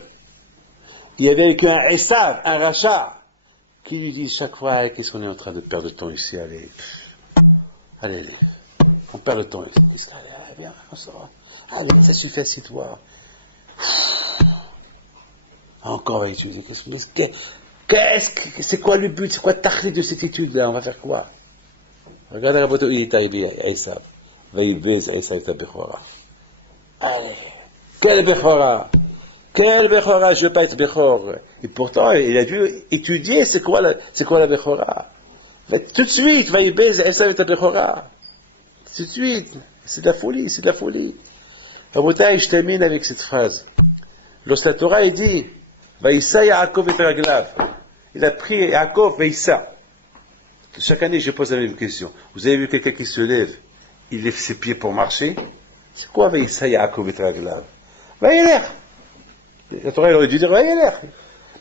Il y avait avec un Esav, un rachat, qui lui dit chaque fois, qu'est-ce qu'on est en train de perdre de temps ici, allez, on perd le temps ici, allez, viens, on sort, allez, ça suffit, assieds-toi. Encore on va étudier, c'est quoi le but, c'est quoi le tachlit de cette étude-là, on va faire quoi? Regardez la photo, il est arrivé à Esav, Vaïbez Esav et Bechora. Allez, quel Bechora, je veux pas être Bechor. Et pourtant, il a dû étudier c'est quoi la Bechora. Tout de suite, Vaïbez Esav et Bechora. Tout de suite, c'est de la folie. Rabotai, je termine avec cette phrase. Lorsque la Torah est dit, Vaïssa Yaakov et Raglav, il a pris Yaakov, Vaïssa. Chaque année, je pose la même question. Vous avez vu quelqu'un qui se lève, il lève ses pieds pour marcher? C'est quoi Vaïssa Yaakov et Raglav? Vaïler. La Torah, elle aurait dû dire Vaïler.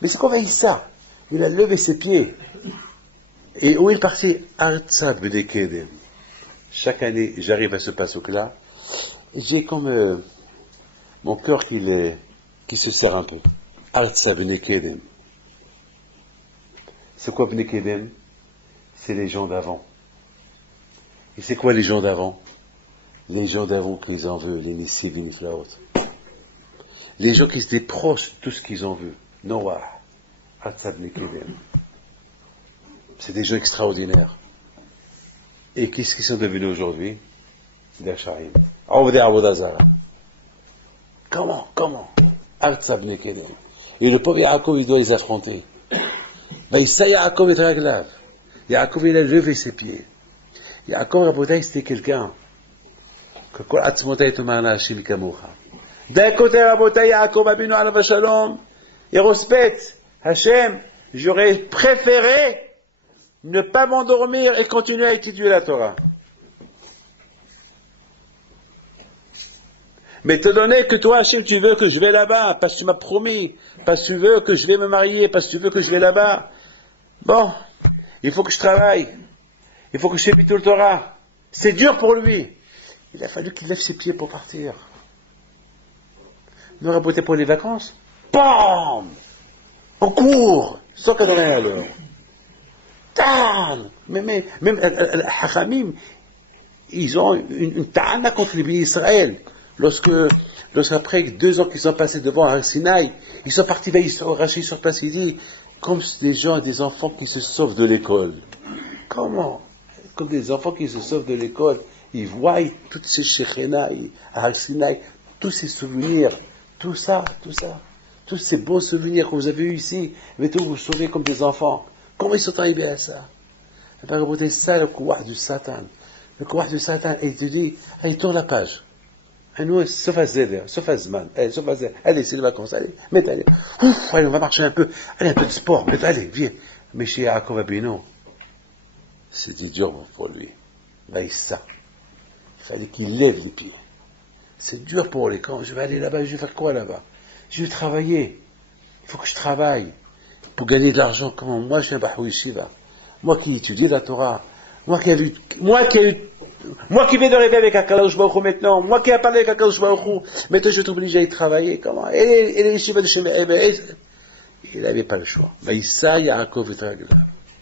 Mais c'est quoi Vaïssa? Il a levé ses pieds. Et où il est parti? Artsa B'dekedem. Chaque année, j'arrive à ce passouk-là, et j'ai comme mon cœur qui se serre un peu. Artsa B'nekedem. C'est quoi B'nekedem? C'est les gens d'avant. Et c'est quoi les gens d'avant? Les gens d'avant qu'ils en veulent, les Nissiv et Niflaot. Les gens qui étaient proches de tout ce qu'ils en veulent. Noah, Artsa B'nekedem. C'est des gens extraordinaires. Et qu'est-ce qu'ils sont devenus aujourd'hui? Des Acharim. Des Avodazara. Comment? Artsa B'nekedem. Et le pauvre Yaakov, il doit les affronter. Vaïssa Yaakov et Raglav. Yaakov, il a levé ses pieds. Yaakov, Rabotai, c'était quelqu'un que Kol Atzmotai Tomarna Hashem Kamocha. D'un côté, Rabotai, Yaakov Abinu alav shalom, il respecte Hashem. J'aurais préféré ne pas m'endormir et continuer à étudier la Torah. Mais te donner que toi, Hachem, tu veux que je vais là-bas, parce que tu m'as promis, parce que tu veux que je vais me marier, parce que tu veux que je vais là-bas. Bon, il faut que je travaille. Il faut que je fais tout le Torah. C'est dur pour lui. Il a fallu qu'il lève ses pieds pour partir. Nous raboter pour les vacances. Bam! On court! 180 à l'heure. Tam! Même Hachamim, ils ont une ta'ana contre les pays d'Israël. Lorsqu'après 2 ans qu'ils sont passés devant Har Sinaï, ils sont partis vers Israël, Rachid sur place, il dit, comme des gens, des enfants qui se sauvent de l'école. Comment? Comme des enfants qui se sauvent de l'école, ils voient toutes ces Shekhinah, à Har Sinaï, tous ces souvenirs, tout ça, tous ces beaux souvenirs que vous avez eus ici, mais tout vous sauvez comme des enfants. Comment ils sont arrivés à ça? C'est ça le kouah du Satan. Le kouah du Satan, il te dit, allez, tourne la page. Sauf à Zeder, sauf à Zman, allez, c'est les vacances, allez, allez, ouf, allez, on va marcher un peu, allez, un peu de sport, allez, viens. Mais chez Yaakov Abino, c'était dur pour lui. Vaïssa. Il fallait qu'il lève les pieds. C'est dur pour lui. Quand je vais aller là-bas, je vais faire quoi là-bas? Je vais travailler. Il faut que je travaille. Pour gagner de l'argent, comment? Moi, je suis un Bahoui Shiva. Moi qui étudie la Torah. Moi qui viens de rêver avec Akadosh Baruch Hu maintenant. Moi qui ai parlé avec Akadosh Baruch Hu. Maintenant, je suis obligé à y travailler. Comment? Et les Shiva de Shemé, il n'avait pas le choix. Vaïssa, Yaakov et Ragla.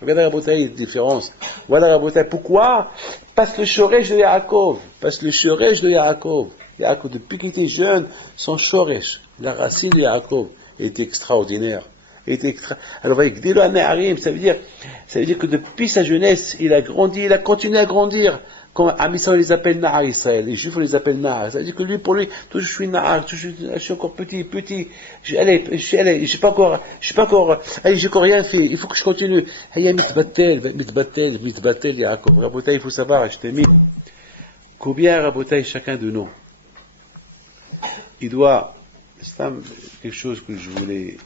Regardez la bouteille, la différence. Voilà la bouteille. Pourquoi? Parce que le shoresh de Yaakov. Yaakov, depuis qu'il était jeune, son shoresh, la racine de Yaakov, était extraordinaire. Alors, ça veut dire que depuis sa jeunesse, il a grandi, il a continué à grandir. Quand Amisra les appelle Nahar Israël, les Juifs les appellent Nahar. Ça veut dire que lui, pour lui, toujours je suis Nahar, je suis encore petit. Je suis pas encore, allez, j'ai encore rien fait, il faut que je continue. Mitbatel, Yaakov. Rabotai, il faut savoir, je t'ai mis. Combien, Rabotai, chacun de nous, il doit, c'est quelque chose que je voulais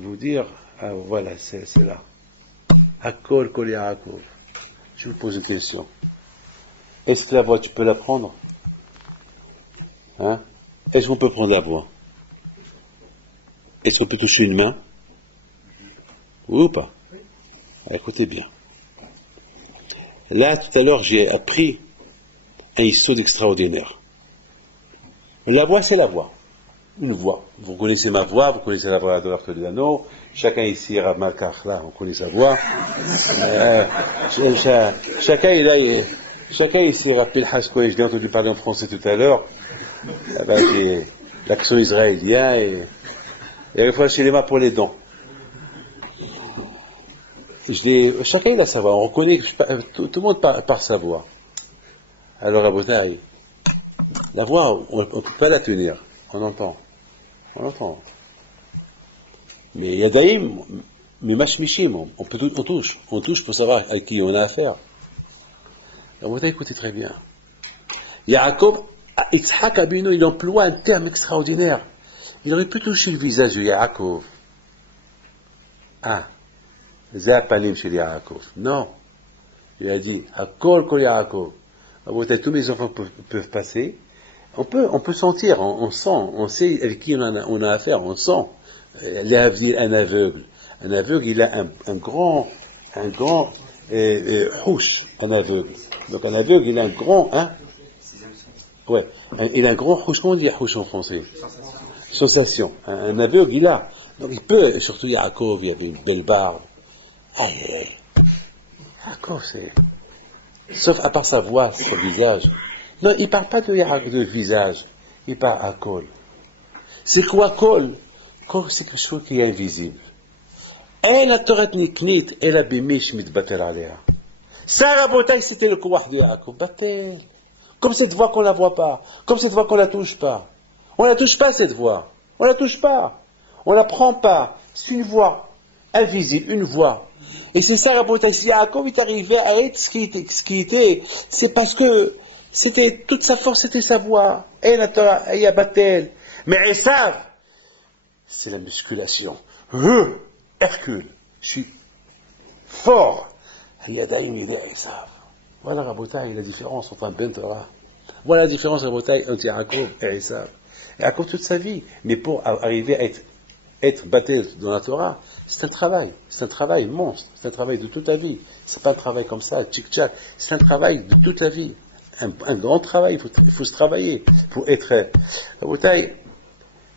vous dire, ah, voilà, c'est là. Hakol Kol Yaakov. Je vous pose une question. Est-ce que la voix, tu peux la prendre? Hein? Est-ce qu'on peut prendre la voix? Est-ce qu'on peut toucher une main? Oui ou pas? Écoutez bien. Là, tout à l'heure, j'ai appris un histoire extraordinaire. La voix, c'est la voix. Une voix. Vous connaissez ma voix, vous connaissez la voix de l'Arthur de l'Anneau. Chacun ici, Rav Malkach, là, on connaît sa voix. Chacun ici, Rav Pilhasko, je l'ai entendu parler en français tout à l'heure. J'ai l'accent israélien et réfléchir les mains pour les dents. Chacun il a sa voix. On reconnaît tout le monde par sa voix. Alors, à Botaï, la voix, on ne peut pas la tenir. On entend. Mais Yadaïm, mais Mashmishim, on touche pour savoir à qui on a affaire. Alors, vous écoutez très bien. Yaakov, Yitzhak Abino, il emploie un terme extraordinaire. Il aurait pu toucher le visage de Yaakov. Zapalim chez Yaakov. Non. Il a dit, Hakol Kol Yaakov. Tous mes enfants peuvent passer. On peut sentir, on sait avec qui on a affaire, on sent. Un aveugle. Un aveugle, il a un grand houch, un aveugle. Donc un aveugle, il a un grand, ouais, il a un grand houch, comment on dit houch en français? Sensation. Un aveugle, il a. Donc il peut, surtout Yaakov, il avait une belle barbe. Yaakov, sauf à part sa voix, son visage. Non, il parle pas de visage, il parle à Kol. C'est quoi Kol? Kol, c'est quelque chose qui est invisible. Et la Torah niknit, et la bimish mitbatel alea. Ça, Rabotai, c'était le kouah de Yaakov. Batel. Comme cette voix qu'on la voit pas. Comme cette voix qu'on la touche pas. On la touche pas, cette voix. On la touche pas. On la prend pas. C'est une voix invisible, une voix. Et c'est ça, Rabotai. Si Yaakov est arrivé à être ce qui était, c'est parce que c'était toute sa force, c'était sa voix. Et la Torah, et Batel. Mais Esav, c'est la musculation. Hercule, je suis fort. Yadaïm, il est Esav. Voilà, Rabotai, la différence entre un Ben Torah. Voilà la différence, Rabotai, entre Yaakov et Esav. Yaakov toute sa vie. Mais pour arriver à être Batel dans la Torah, c'est un travail monstre. C'est un travail de toute la vie. C'est pas un travail comme ça, tchic-tchac. C'est un travail de toute la vie. Un grand travail, il faut se travailler pour être. Rabotai,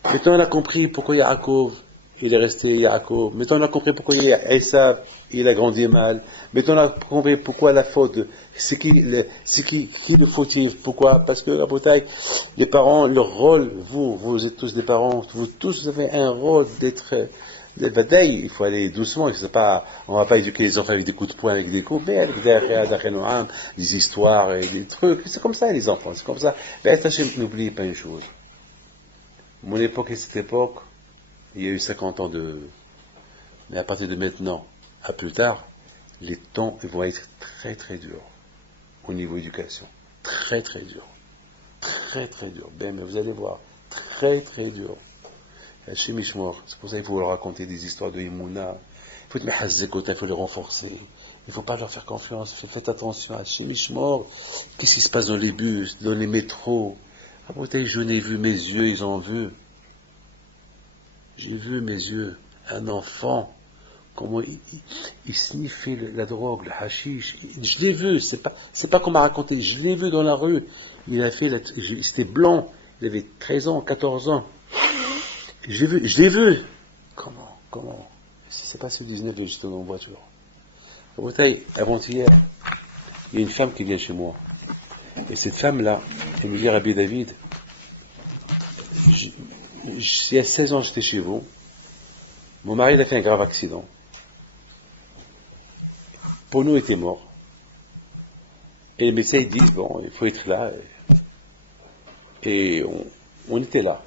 Maintenant, on a compris pourquoi Yaakov, il est resté Yaakov. Maintenant, on a compris pourquoi Esav, il a grandi mal. Maintenant, on a compris pourquoi la faute. C'est qui le fautif? Pourquoi? Parce que, à Bretagne, les parents, leur rôle, vous êtes tous des parents, vous tous vous avez un rôle d'être, il faut aller doucement, c'est pas, on va pas éduquer les enfants avec des coups de poing, avec des coups, mais avec des histoires et des trucs. C'est comme ça, les enfants, c'est comme ça. Mais attachez, n'oubliez pas une chose. Mon époque et cette époque, il y a eu 50 ans mais à partir de maintenant, à plus tard, les temps vont être très très durs au niveau éducation. Très très durs. Très très durs. Ben, mais vous allez voir, très très dur. C'est pour ça qu'il faut leur raconter des histoires de Imouna. Il faut il faut les renforcer. Il ne faut pas leur faire confiance. Faites attention à Shemishmor. Qu'est-ce qui se passe dans les bus, dans les métros? Je n'ai vu mes yeux, ils ont vu. J'ai vu mes yeux, un enfant, comment il sniffait la drogue, le hashish. Je l'ai vu, c'est pas qu'on m'a raconté, je l'ai vu dans la rue. C'était blanc, il avait 13 ans, 14 ans. Je l'ai vu. Comment? C'est pas ce 19, j'étais en voiture. Avant-hier, il y a une femme qui vient chez moi. Et cette femme-là, elle me dit, Rabbi David, il y a 16 ans, j'étais chez vous. Mon mari, il a fait un grave accident. Pour nous, il était mort. Et les médecins, ils disent, bon, il faut être là. Et on était là.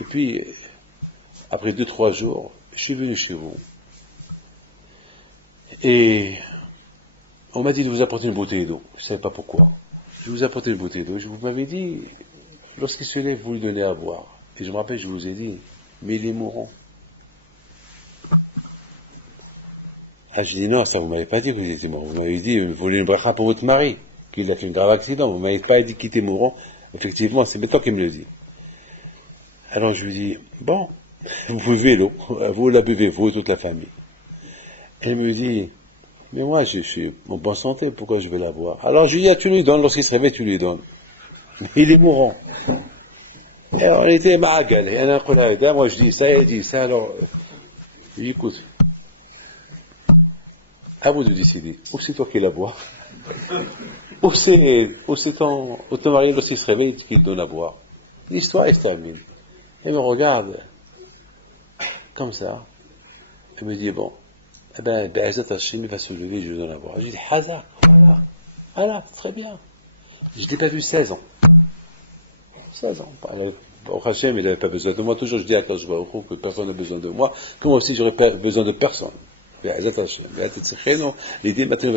Et puis, après 2-3 jours, je suis venu chez vous. Et on m'a dit de vous apporter une bouteille d'eau. Je ne savais pas pourquoi. Je vous ai apporté une bouteille d'eau. Vous m'avez dit, lorsqu'il se lève, vous lui donnez à boire. Et je me rappelle, je vous ai dit, mais il est mourant. Ah, je dis non, ça vous m'avez pas dit qu'il était mort. Vous m'avez dit, vous voulez une bracha pour votre mari, qu'il a fait un grave accident. Vous m'avez pas dit qu'il était mourant. Effectivement, c'est maintenant qu'il me le dit. Alors je lui dis, bon, vous buvez l'eau, vous la buvez, vous et toute la famille. Elle me dit, mais moi je suis en bonne santé, pourquoi je vais la boire? Alors je lui dis, ah, tu lui donnes, lorsqu'il se réveille, tu lui donnes. Il est mourant. Et on était ma'agal, moi je dis ça, elle dit ça, alors je lui dis, écoute, à vous de décider, ou c'est toi qui la bois, ou c'est ton mari lorsqu'il se réveille qui te donne à boire. L'histoire elle se termine. Elle me regarde, comme ça, elle me dit, bon, eh ben, Be'ezat Hashem, il va se lever, je lui donne à boire. Je dis, Hazak, voilà, très bien. Je ne l'ai pas vu 16 ans. 16 ans. Au Hachem, il n'avait pas besoin de moi. Toujours, je dis à Kadosh Baruch Hu que personne n'a besoin de moi, que moi aussi, j'aurais pas besoin de personne. Be'ezat Hashem. L'idée, maintenant,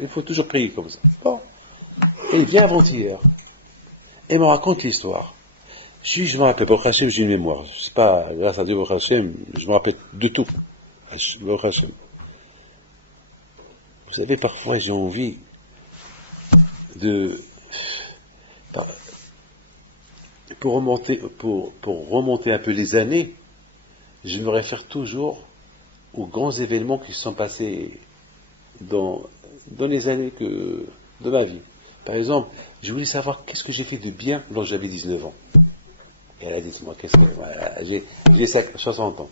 il faut toujours prier comme ça. Bon. Et il vient avant-hier. Et me raconte l'histoire. Je me rappelle, pour Hachem, j'ai une mémoire. C'est pas, grâce à Dieu, pour Hachem, je me rappelle de tout. Pour Hachem. Vous savez, parfois, j'ai envie de, pour remonter un peu les années, je me réfère toujours aux grands événements qui se sont passés dans les années de ma vie. Par exemple, je voulais savoir qu'est-ce que j'ai fait de bien lorsque j'avais 19 ans. Et elle a dit, moi, j'ai 60 ans.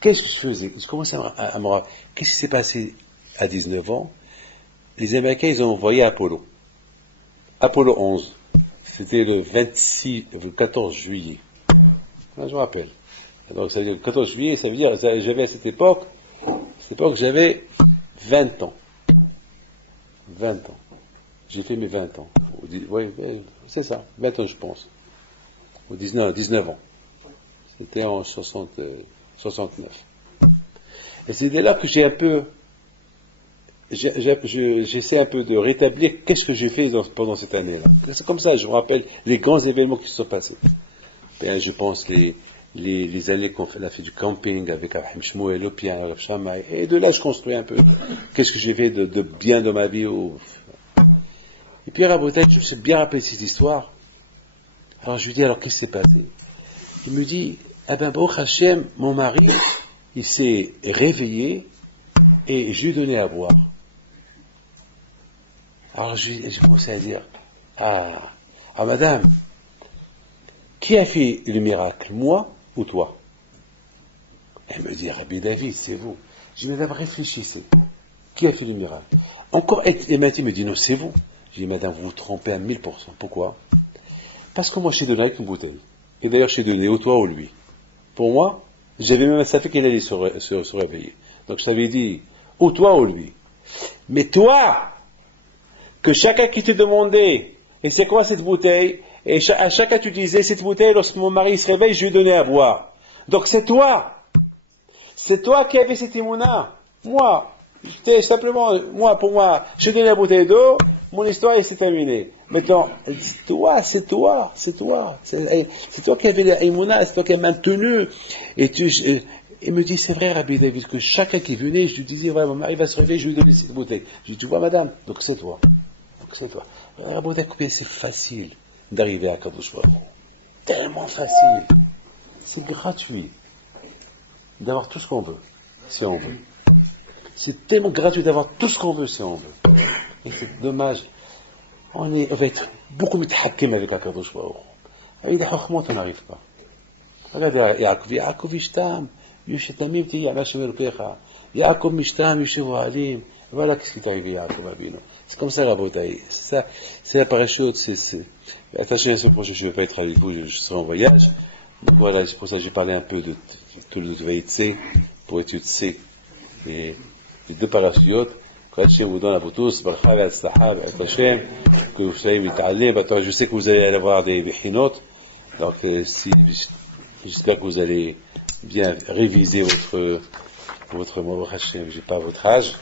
Qu'est-ce que je faisais? Je commençais à me rappeler. Qu'est-ce qui s'est passé à 19 ans? Les Américains, ils ont envoyé Apollo 11. C'était le 14 juillet. Là, je me rappelle. Donc, ça veut dire le 14 juillet, ça veut dire, j'avais à cette époque, j'avais 20 ans. 20 ans. J'ai fait mes 20 ans. Oui, c'est ça. 20 ans, je pense. Ou 19 ans. C'était en 69. Et c'est dès là que j'ai un peu, j'essaie un peu de rétablir qu'est-ce que j'ai fait pendant cette année-là. C'est comme ça, je me rappelle les grands événements qui se sont passés. Ben, je pense les années qu'on a fait du camping avec Abraham Shmuel, Opien, Rav Shammai, et de là je construis un peu qu'est-ce que j'ai fait de bien dans ma vie. Et puis à Rabotai, je me suis bien rappelé cette histoire. Alors je lui dis, alors qu'est-ce qui s'est passé? Il me dit, eh ben, Baruch Hashem, mon mari, il s'est réveillé et je lui ai donné à boire. Alors j'ai commencé à dire, madame, Qui a fait le miracle, moi ou toi? Elle me dit, Rabbi David, c'est vous. Je dis, madame, réfléchissez. Qui a fait le miracle? Encore, et Mathieu me dit, non, c'est vous. Je dis, madame, vous vous trompez à 1000%. Pourquoi? Parce que moi, je t'ai donné avec une bouteille. Et d'ailleurs, je t'ai donné ou toi ou lui. Pour moi, j'avais même savait qu'il allait se réveiller. Donc, je t'avais dit, ou toi ou lui. Mais toi, que chacun qui te demandait, et c'est quoi cette bouteille? Et à chacun tu disais, cette bouteille, lorsque mon mari se réveille, je lui ai donné à boire. Donc, c'est toi. C'est toi qui avais cette émouna. Moi, j'étais simplement, pour moi, je donnais la bouteille d'eau, mon histoire s'est terminée. Maintenant, c'est toi. C'est toi qui avais la émouna, c'est toi qui as maintenu. Et il me dit, c'est vrai, Rabbi David, que chacun qui venait, je lui disais, ouais, mon mari va se réveiller, je lui donne cette bouteille. Je dis, tu vois, madame, donc c'est toi. Rabbi David, c'est facile d'arriver à Kadosh Baruch Hu. Tellement facile. C'est gratuit d'avoir tout ce qu'on veut, si on veut. C'est tellement gratuit d'avoir tout ce qu'on veut, si on veut. Et c'est dommage. On va être beaucoup متحكم avec Akadosh Baruch Hu. Avec des chokmot, on n'arrive pas. Regardez Yaakov Ishtam, Yushetamim Tiya Hashem Elokecha. Yaakov Mishtam, Yushevu Alim. Voilà ce qui est arrivé à Yaakov Avinu. C'est comme ça, Rabotai. C'est la parachute, attachez à ce projet, je ne vais pas être avec vous, je serai en voyage. Donc voilà, c'est pour ça que j'ai parlé un peu de tout le Vaïtse, pour étudier les deux parachutes. Que Hachem vous donne à vous tous, Barcha et Atzlacha, Hachem, que vous soyez mitalé. Je sais que vous allez aller voir des Bechinot, donc j'espère que vous allez bien réviser votre mot, Hachem, j'ai pas votre âge,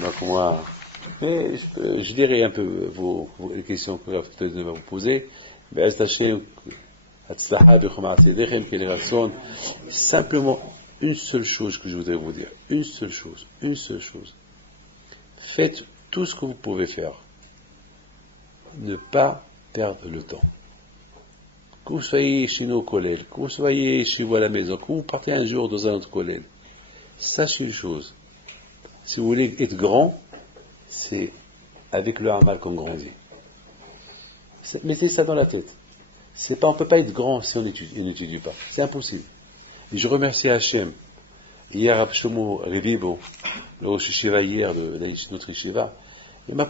donc moi, mais je dirai un peu les questions que vous allez vous poser. Simplement une seule chose que je voudrais vous dire, une seule chose. Faites tout ce que vous pouvez faire. Ne pas perdre le temps. Que vous soyez chez nos collègues, que vous soyez chez vous à la maison, que vous partez un jour dans un autre collègue, sachez une chose. Si vous voulez être grand, c'est avec le hamal qu'on grandit. Mettez ça dans la tête. On ne peut pas être grand si on n'étudie pas. C'est impossible. Et je remercie Hachem. Hier, Rab Shlomo Revibo, le Rosh Yeshiva hier de notre Yeshiva, il m'a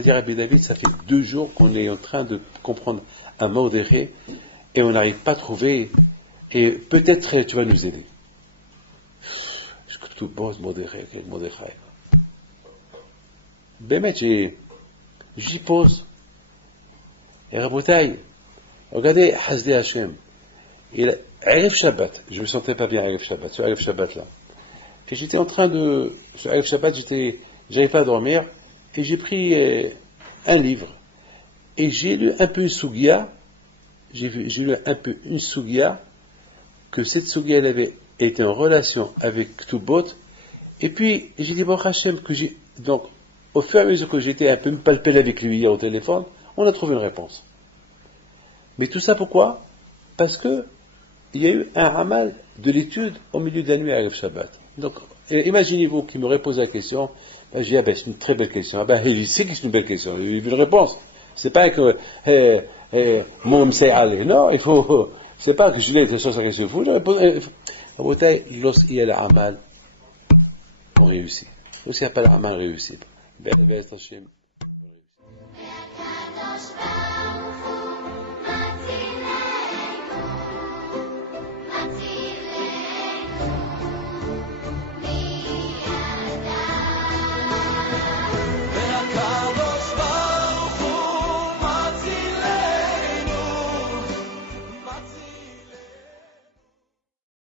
dit, Rabbi David, ça fait 2 jours qu'on est en train de comprendre un Mordechai et on n'arrive pas à trouver, et peut-être tu vas nous aider. Je tout bosse Mordechai, quel Mordechai. Bémet, j'y pose. Et Rabotai, regardez Hasdé Hachem. Erev Shabbat, je me sentais pas bien Erev Shabbat, sur Erev Shabbat là. Et j'étais en train sur Erev Shabbat, j'avais pas à dormir, et j'ai pris un livre. Et j'ai lu un peu une Sugia, que cette Sugia, elle avait été en relation avec Ktubot, et puis j'ai dit, bon Hachem, donc, au fur et à mesure que j'étais un peu palpé avec lui hier au téléphone, on a trouvé une réponse. Mais tout ça pourquoi? Parce que il y a eu un ramal de l'étude au milieu de la nuit à Erev Shabbat. Donc, imaginez-vous qu'il m'aurait posé la question, j'ai dit, c'est une très belle question. Il sait que c'est une belle question, il a vu une réponse. C'est pas que, non, c'est pas que je l'ai été sur sa question, lorsqu'il y a le ramal, on réussit. Lorsqu'il n'y a pas le ramal, on réussit.